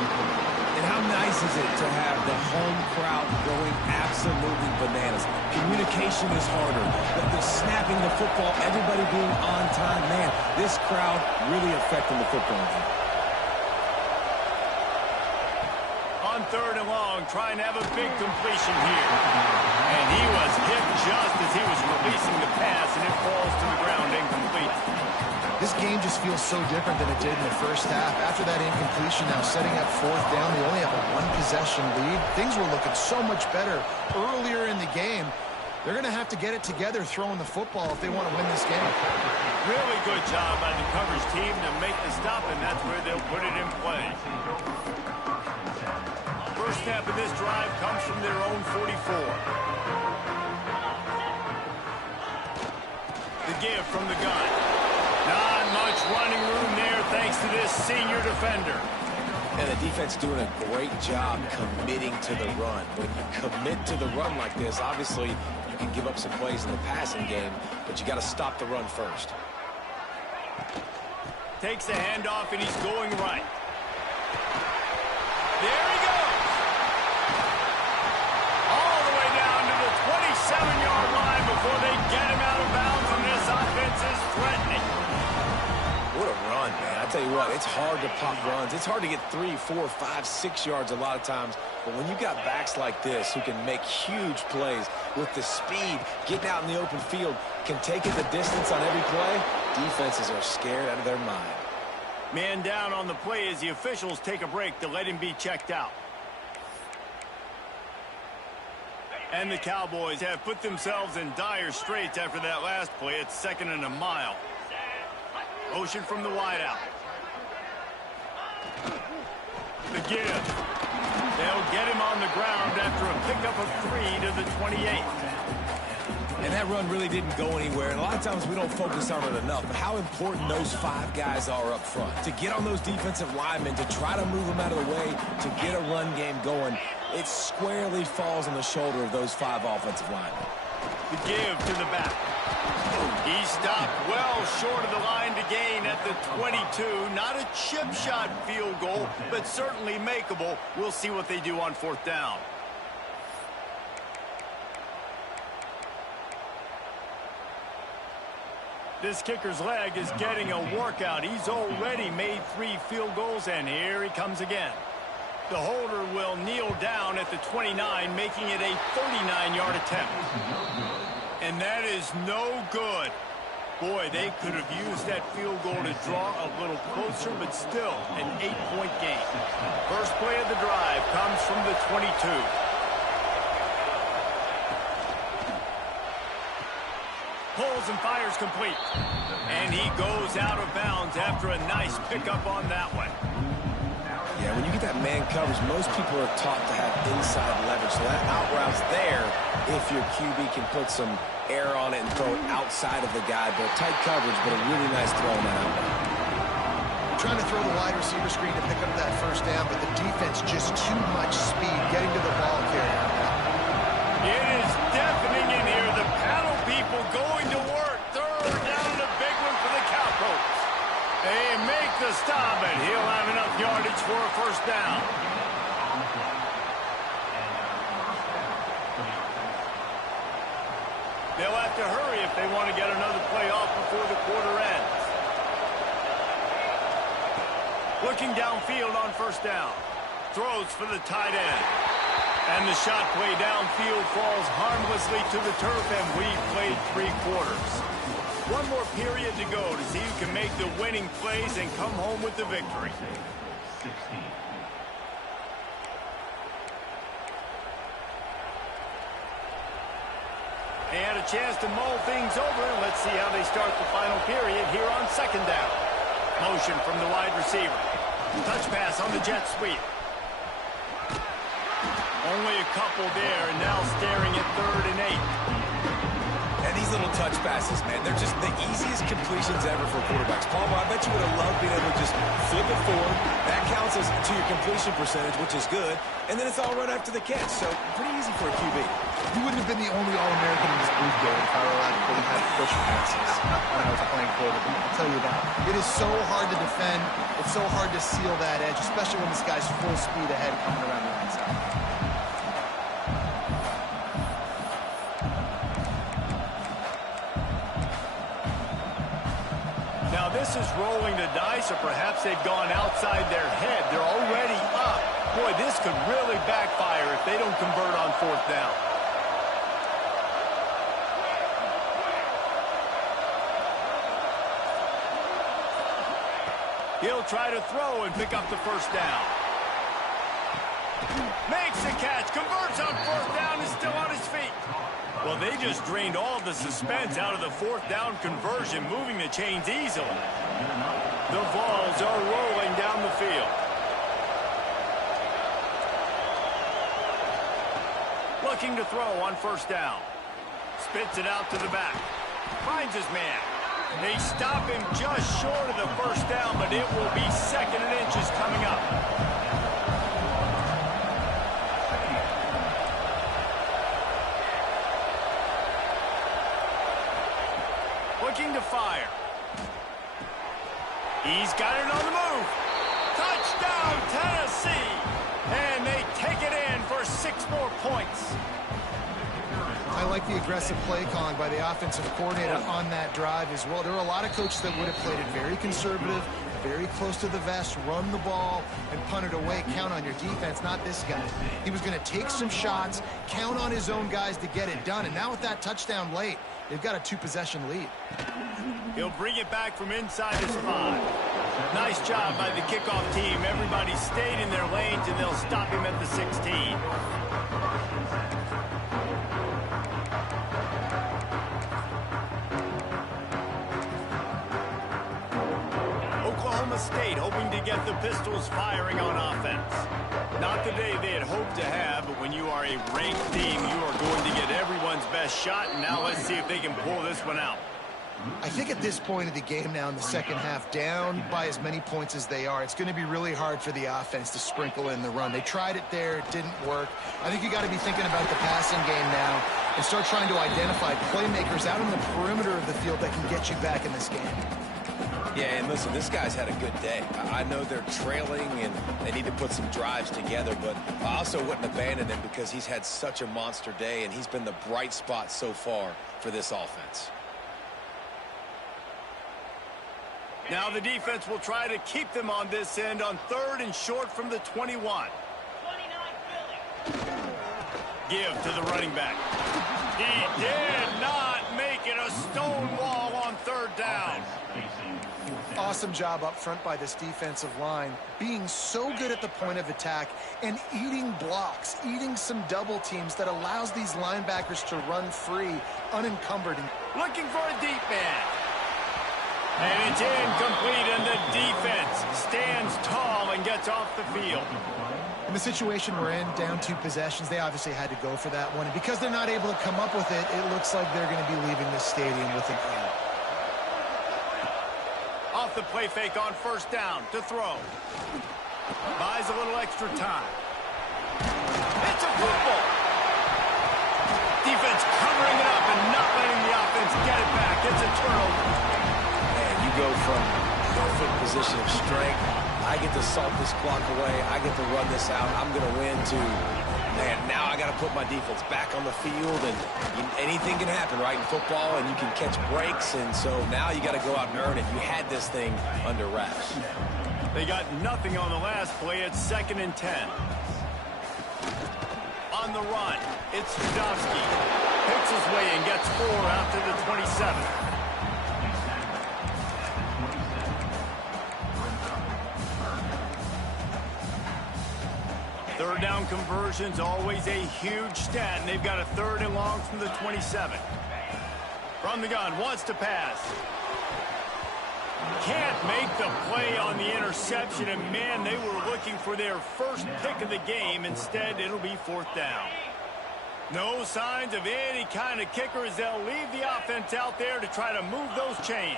And how nice is it to have the home crowd going absolutely bananas? Communication is harder, but the snapping the football, everybody being on time, man, this crowd really affecting the football game. On 3rd and long, trying to have a big completion here. And he was hit just as he was releasing the pass, and it falls to the ground incomplete. This game just feels so different than it did in the first half. After that incompletion, now setting up 4th down, they only have a 1-possession lead. Things were looking so much better earlier in the game. They're going to have to get it together throwing the football if they want to win this game. Really good job by the coverage team to make the stop, and that's where they'll put it in play. First snap of this drive comes from their own 44. The give from the gun. Not much running room there thanks to this senior defender. And the defense doing a great job committing to the run. When you commit to the run like this, obviously you can give up some plays in the passing game, but you got to stop the run first. Takes the handoff, and he's going right. There he goes. All the way down to the 27-yard line before they get him out of bounds, and this offense is threatening. What a run, man. I tell you what, it's hard to pop runs. It's hard to get 3, 4, 5, 6 yards a lot of times. But when you got backs like this who can make huge plays with the speed, getting out in the open field, can take it the distance on every play, defenses are scared out of their mind. Man down on the play as the officials take a break to let him be checked out. And the Cowboys have put themselves in dire straits after that last play. It's 2nd and a mile. Motion from the wideout. The give. They'll get him on the ground after a pickup of 3 to the 28. And that run really didn't go anywhere. And a lot of times we don't focus on it enough. But how important those 5 guys are up front. To get on those defensive linemen, to try to move them out of the way, to get a run game going, it squarely falls on the shoulder of those 5 offensive linemen. The give to the back. He stopped well short of the line to gain at the 22. Not a chip shot field goal, but certainly makeable. We'll see what they do on 4th down. This kicker's leg is getting a workout. He's already made 3 field goals, and here he comes again. The holder will kneel down at the 29, making it a 39-yard attempt. And that is no good. Boy, they could have used that field goal to draw a little closer, but still an 8-point game. First play of the drive comes from the 22. Pulls and fires complete. And he goes out of bounds after a nice pickup on that one. Yeah, when you get that man coverage, most people are taught to have inside leverage. So that out route's there if your QB can put some air on it and throw it outside of the guy. But tight coverage, but a really nice throw on that out route. Trying to throw the wide receiver screen to pick up that first down, but the defense just too much speed getting to the ball carrier. It is deafening in here. The paddle people going to work. 3rd down and a big one for the Cowboys. They make the stop, and he'll have enough yardage for a first down. They'll have to hurry if they want to get another play off before the quarter ends. Looking downfield on first down. Throws for the tight end. And the shot play downfield falls harmlessly to the turf, and we've played 3 quarters. One more period to go to see who can make the winning plays and come home with the victory. 16. And a chance to mull things over. Let's see how they start the final period here on second down. Motion from the wide receiver. Touch pass on the jet sweep. Only a couple there, and now staring at 3rd and 8. And these little touch passes, man, they're just the easiest completions ever for quarterbacks. Palmer, I bet you would have loved being able to just flip it forward. That counts as to your completion percentage, which is good. And then it's all right after the catch, so pretty easy for a QB. You wouldn't have been the only All-American in this league game if I were allowed to put him at push passes when I was playing quarterback. I'll tell you that. It is so hard to defend. It's so hard to seal that edge, especially when this guy's full speed ahead coming around the outside. Now this is rolling the dice, or perhaps they've gone outside their head. They're already up. Boy, this could really backfire if they don't convert on 4th down. He'll try to throw and pick up the first down. Makes the catch, converts on 4th down, is still on his feet. Well, they just drained all the suspense out of the 4th down conversion, moving the chains easily. The Vols are rolling down the field. Looking to throw on first down. Spits it out to the back. Finds his man. They stop him just short of the first down, but it will be 2nd and inches coming up. Looking to fire. He's got it on the move. Touchdown, Tennessee! And they take it in for 6 more points. I like the aggressive play calling by the offensive coordinator on that drive as well. There are a lot of coaches that would have played it very conservative, very close to the vest, run the ball, and punt it away. Count on your defense, not this guy. He was going to take some shots, count on his own guys to get it done. And now with that touchdown late, they've got a 2-possession lead. He'll bring it back from inside his 5. Nice job by the kickoff team. Everybody stayed in their lanes, and they'll stop him at the 16. Oklahoma State hoping to get the Pistols firing on offense. Not the day they had hoped to have, but when you are a ranked team, you are going to get everyone's best shot, and now let's see if they can pull this one out. I think at this point of the game now in the second half, down by as many points as they are, it's going to be really hard for the offense to sprinkle in the run. They tried it there. It didn't work. I think you got to be thinking about the passing game now and start trying to identify playmakers out on the perimeter of the field that can get you back in this game. Yeah, and listen, this guy's had a good day. I know they're trailing and they need to put some drives together, but I also wouldn't abandon him because he's had such a monster day and he's been the bright spot so far for this offense. Now the defense will try to keep them on this end on 3rd and short from the 21. Give to the running back. He did not make it a stone wall on 3rd down. Awesome job up front by this defensive line, being so good at the point of attack and eating blocks, eating some double teams that allows these linebackers to run free, unencumbered. Looking for a deep man. And it's incomplete, and the defense stands tall and gets off the field. In the situation we're in, down 2 possessions, they obviously had to go for that one. And because they're not able to come up with it, it looks like they're going to be leaving this stadium with an E. Off the play fake on first down to throw. Buys a little extra time. It's a fumble. Defense covering it up and not letting the offense get it back. It's a turnover. Man, you go from perfect position of strength I get to salt this clock away. I get to run this out. I'm going to win too. Man, now I got to put my defense back on the field, and anything can happen, right, in football, and you can catch breaks, and so now you got to go out and earn it. You had this thing under wraps. They got nothing on the last play. It's 2nd and 10. On the run, it's Stadowski. Picks his way and gets 4 out to the 27. Third down conversions, always a huge stat, and they've got a 3rd and long from the 27. From the gun, wants to pass. Can't make the play on the interception, and man, they were looking for their first pick of the game. Instead, it'll be 4th down. No signs of any kind of kicker as they'll leave the offense out there to try to move those chains.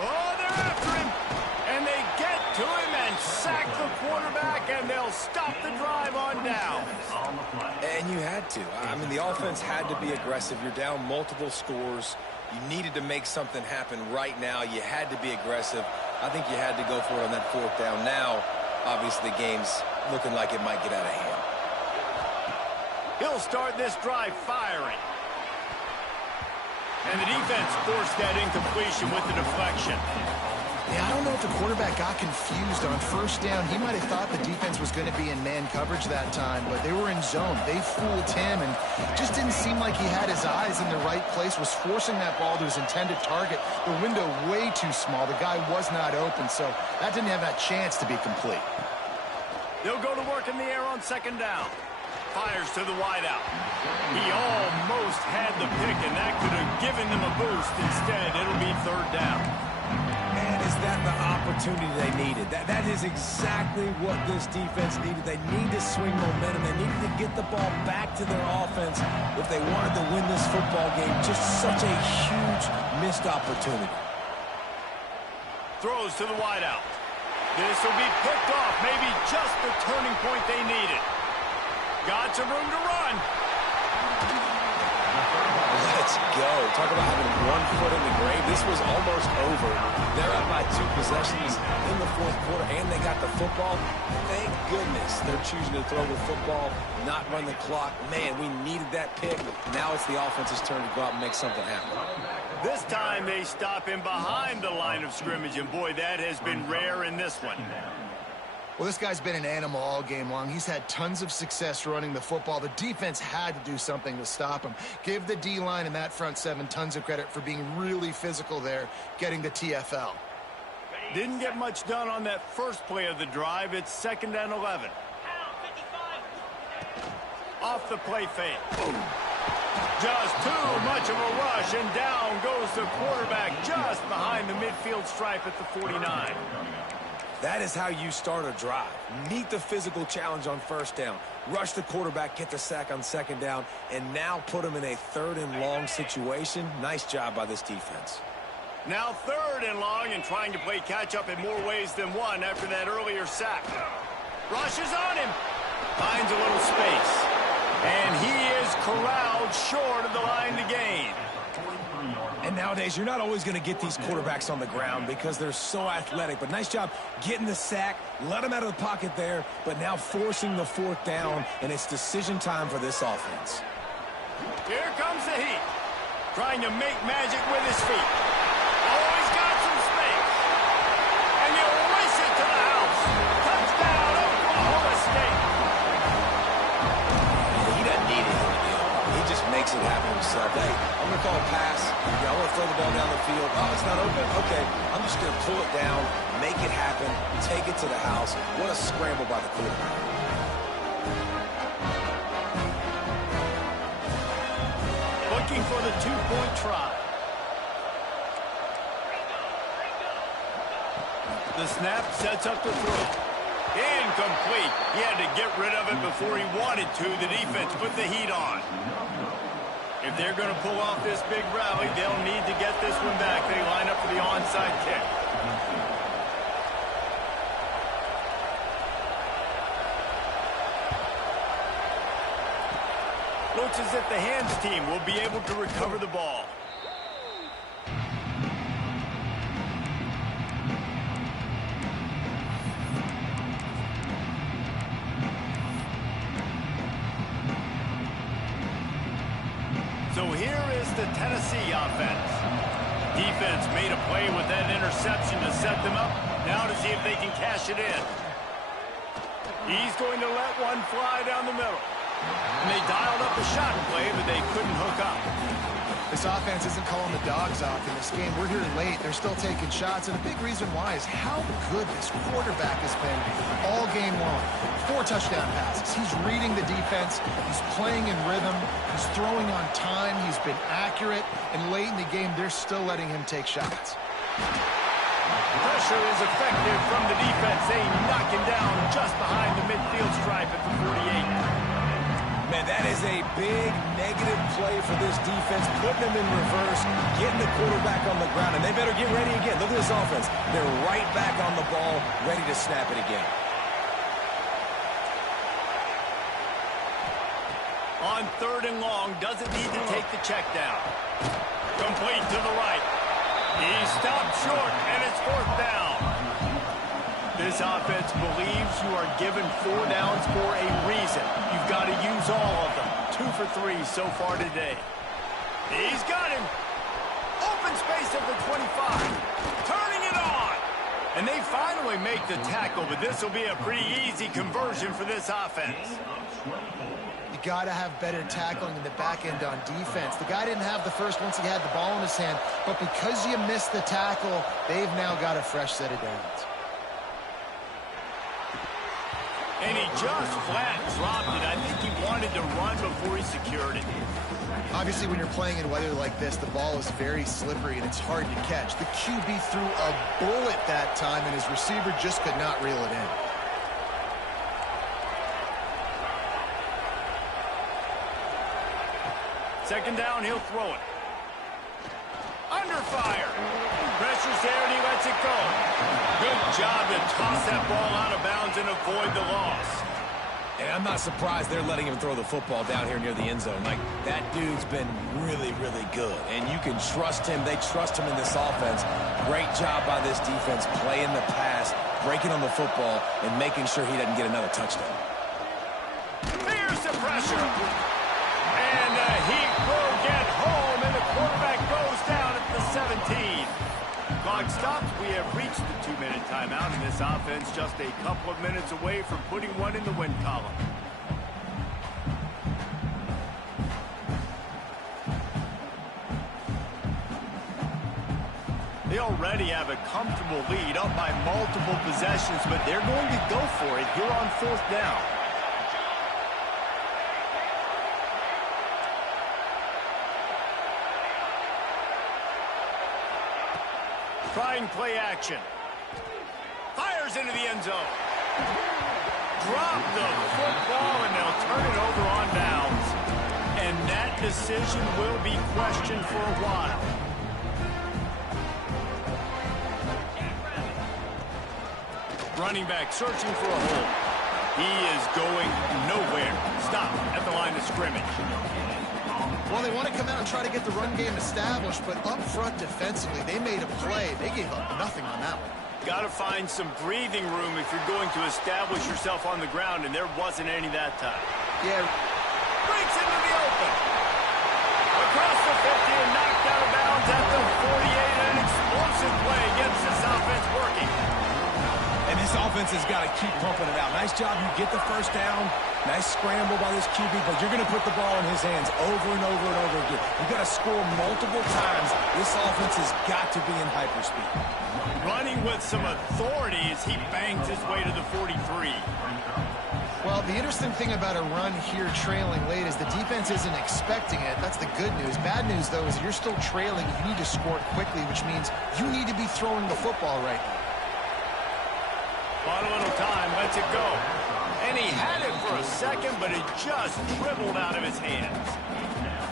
Oh, they're after him, and they get to him and sack the quarterback, and they'll stop the drive on down. And you had to. I mean, the offense had to be aggressive. You're down multiple scores. You needed to make something happen right now. You had to be aggressive. I think you had to go for it on that 4th down. Now, obviously, the game's looking like it might get out of hand. He'll start this drive firing. And the defense forced that incompletion with the deflection. Yeah, I don't know if the quarterback got confused on 1st down. He might have thought the defense was going to be in man coverage that time, but they were in zone. They fooled him, and just didn't seem like he had his eyes in the right place, was forcing that ball to his intended target. The window way too small. The guy was not open, so that didn't have that chance to be complete. They'll go to work in the air on 2nd down. Fires to the wideout. He almost had the pick, and that could have given them a boost. Instead, it'll be 3rd down. Man, is that the opportunity they needed? That is exactly what this defense needed. They need to swing momentum. They needed to get the ball back to their offense if they wanted to win this football game. Just such a huge missed opportunity. Throws to the wideout. This will be picked off. Maybe just the turning point they needed. Got some room to run. Let's go. Talk about having 1 foot in the grave. This was almost over. They're up by 2 possessions in the 4th quarter, and they got the football. Thank goodness they're choosing to throw the football, not run the clock. Man, we needed that pick. Now it's the offense's turn to go out and make something happen. This time they stop him behind the line of scrimmage, and boy, that has been rare in this one. Well, this guy's been an animal all game long. He's had tons of success running the football. The defense had to do something to stop him. Give the D-line and that front 7 tons of credit for being really physical there, getting the TFL. Didn't get much done on that first play of the drive. It's 2nd and 11. Off the play fake. Just too much of a rush, and down goes the quarterback just behind the midfield stripe at the 49. That is how you start a drive. Meet the physical challenge on 1st down. Rush the quarterback, get the sack on 2nd down, and now put him in a 3rd and long situation. Nice job by this defense. Now 3rd and long, and trying to play catch-up in more ways than one after that earlier sack. Rushes on him. Finds a little space. And he is corralled short of the line to gain. And nowadays, you're not always going to get these quarterbacks on the ground because they're so athletic. But nice job getting the sack, let him out of the pocket there, but now forcing the 4th down, and it's decision time for this offense. Here comes the heat. Trying to make magic with his feet. Always got some space. And you race it to the house. Touchdown, Oklahoma State. He doesn't need it. He just makes it happen himself. Hey, I'm going to call a pass. Yeah, I want to throw the ball down the field. Oh, it's not open. Okay, I'm just going to pull it down, make it happen, take it to the house. What a scramble by the quarterback. Looking for the 2-point try. The snap sets up the throw. Incomplete. He had to get rid of it before he wanted to. The defense put the heat on. If they're going to pull off this big rally, they'll need to get this one back. They line up for the onside kick. Looks as if the hands team will be able to recover the ball. the Tennessee offense. Defense made a play with that interception to set them up. Now to see if they can cash it in. He's going to let one fly down the middle. And they dialed up the shot play, but they couldn't hook up. This offense isn't calling the dogs off in this game. We're here late. They're still taking shots. And a big reason why is how good this quarterback has been all game long. 4 touchdown passes. He's reading the defense. He's playing in rhythm. He's throwing on time. He's been accurate. And late in the game, they're still letting him take shots. Pressure is effective from the defense. They knock him down just behind the midfield stripe at the 48. Man, that is a big negative play for this defense, putting them in reverse, getting the quarterback on the ground, and they better get ready again. Look at this offense. They're right back on the ball, ready to snap it again. On 3rd and long, doesn't need to take the check down. Complete to the right. He stopped short, and it's 4th down. This offense believes you are given 4 downs for a reason. You've got to use all of them. 2 for 3 so far today. He's got him. Open space at the 25. Turning it on. And they finally make the tackle, but this will be a pretty easy conversion for this offense. You got to have better tackling in the back end on defense. The guy didn't have the first once he had the ball in his hand, but because you missed the tackle, they've now got a fresh set of downs. And he just flat dropped it. I think he wanted to run before he secured it. Obviously, when you're playing in weather like this, the ball is very slippery and it's hard to catch. The QB threw a bullet that time, and his receiver just could not reel it in. Second down, he'll throw it. Under fire. Pressure's there, and he lets it go. Good job to toss that ball out of bounds and avoid the loss. And I'm not surprised they're letting him throw the football down here near the end zone. Like, that dude's been really, really good. And you can trust him. They trust him in this offense. Great job by this defense playing the pass, breaking on the football, and making sure he doesn't get another touchdown. Here's the pressure. And he will get home, and the quarterback goes down at the 17. Clock stops. We have reached the 2-minute timeout, and this offense just a couple of minutes away from putting one in the win column. They already have a comfortable lead, up by multiple possessions, but they're going to go for it here on 4th down. Trying play action. Fires into the end zone. Drop the football, and they'll turn it over on downs. And that decision will be questioned for a while. Running back searching for a hole. He is going nowhere. Stop at the line of scrimmage. Well, they want to come out and try to get the run game established, but up front defensively, they made a play. They gave up nothing on that one. Got to find some breathing room if you're going to establish yourself on the ground, and there wasn't any that time. Yeah. Breaks into the open. Across the 50 and knocked out of bounds at the 48. An explosive play gets this offense working. And this offense has got to keep pumping it out. Nice job. You get the first down. Nice scramble by this QB, but you're going to put the ball in his hands over and over and over again. You've got to score multiple times. This offense has got to be in hyperspeed. Running with some authority as he bangs his way to the 43. Well, the interesting thing about a run here trailing late is the defense isn't expecting it. That's the good news. Bad news, though, is you're still trailing. You need to score quickly, which means you need to be throwing the football right now. Bought a little time, lets it go. And he had it for a second, but it just dribbled out of his hands.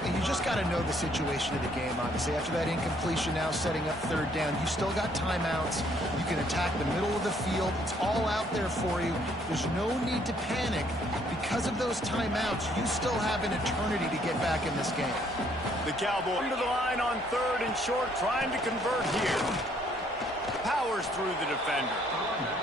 And you just got to know the situation of the game, obviously. After that incompletion, now setting up 3rd down, you still got timeouts. You can attack the middle of the field. It's all out there for you. There's no need to panic. Because of those timeouts, you still have an eternity to get back in this game. The Cowboys into the line on 3rd and short, trying to convert here. powers through the defender.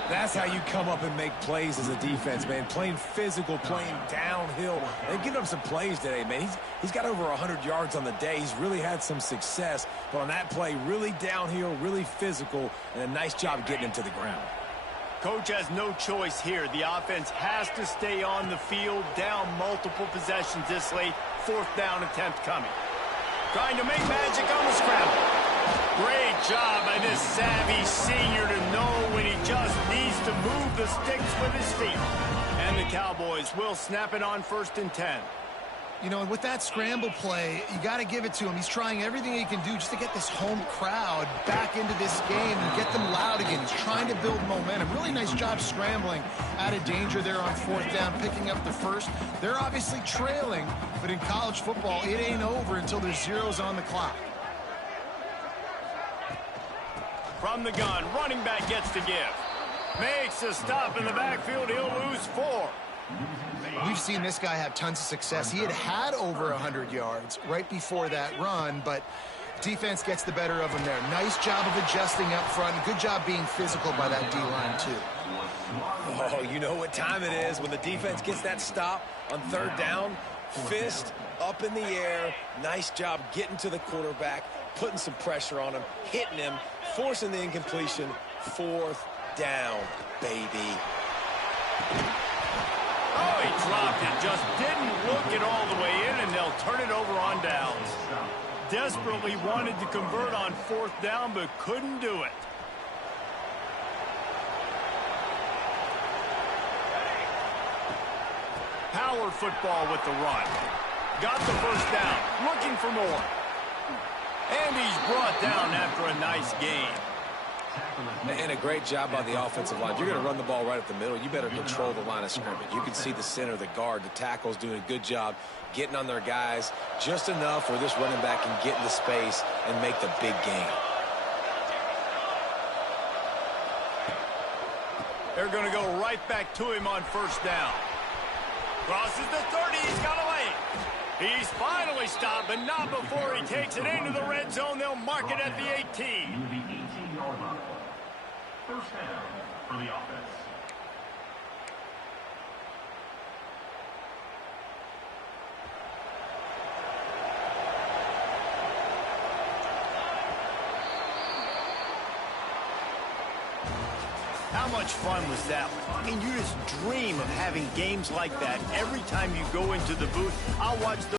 That's how you come up and make plays as a defense, man. Playing physical, playing downhill. They've given him some plays today, man. He's got over 100 yards on the day. He's really had some success. But on that play, really downhill, really physical, and a nice job getting him to the ground. Coach has no choice here. The offense has to stay on the field, down multiple possessions this late. 4th down attempt coming. Trying to make magic on the scramble. Great job by this savvy senior to know when he just needs to move the sticks with his feet. And the Cowboys will snap it on 1st and 10. You know, and with that scramble play, you got to give it to him. He's trying everything he can do just to get this home crowd back into this game and get them loud again. He's trying to build momentum. Really nice job scrambling out of danger there on 4th down, picking up the first. They're obviously trailing, but in college football, it ain't over until there's zeros on the clock. From the gun, running back gets to give. Makes a stop in the backfield. He'll lose 4. We've seen this guy have tons of success. He had over 100 yards right before that run, but defense gets the better of him there. Nice job of adjusting up front. Good job being physical by that D-line, too. Oh, you know what time it is when the defense gets that stop on 3rd down. Fist up in the air. Nice job getting to the quarterback, putting some pressure on him, hitting him, forcing the incompletion. 4th down, baby. Oh, he dropped it. Just didn't look it all the way in, and they'll turn it over on downs. Desperately wanted to convert on 4th down, but couldn't do it. Power football with the run. Got the 1st down. Looking for more. And he's brought down after a nice gain. And a great job by the offensive line. You're going to run the ball right up the middle. You better control the line of scrimmage. You can see the center, the guard, the tackles doing a good job getting on their guys just enough where this running back can get into space and make the big gain. They're going to go right back to him on 1st down. Crosses the 30. He's got away. He's finally stopped, but not before he takes it into the red zone. They'll mark it at the 18. The 18-yard line. 1st down for the offense. How much fun was that one? I mean, you just dream of having games like that every time you go into the booth. I'll watch the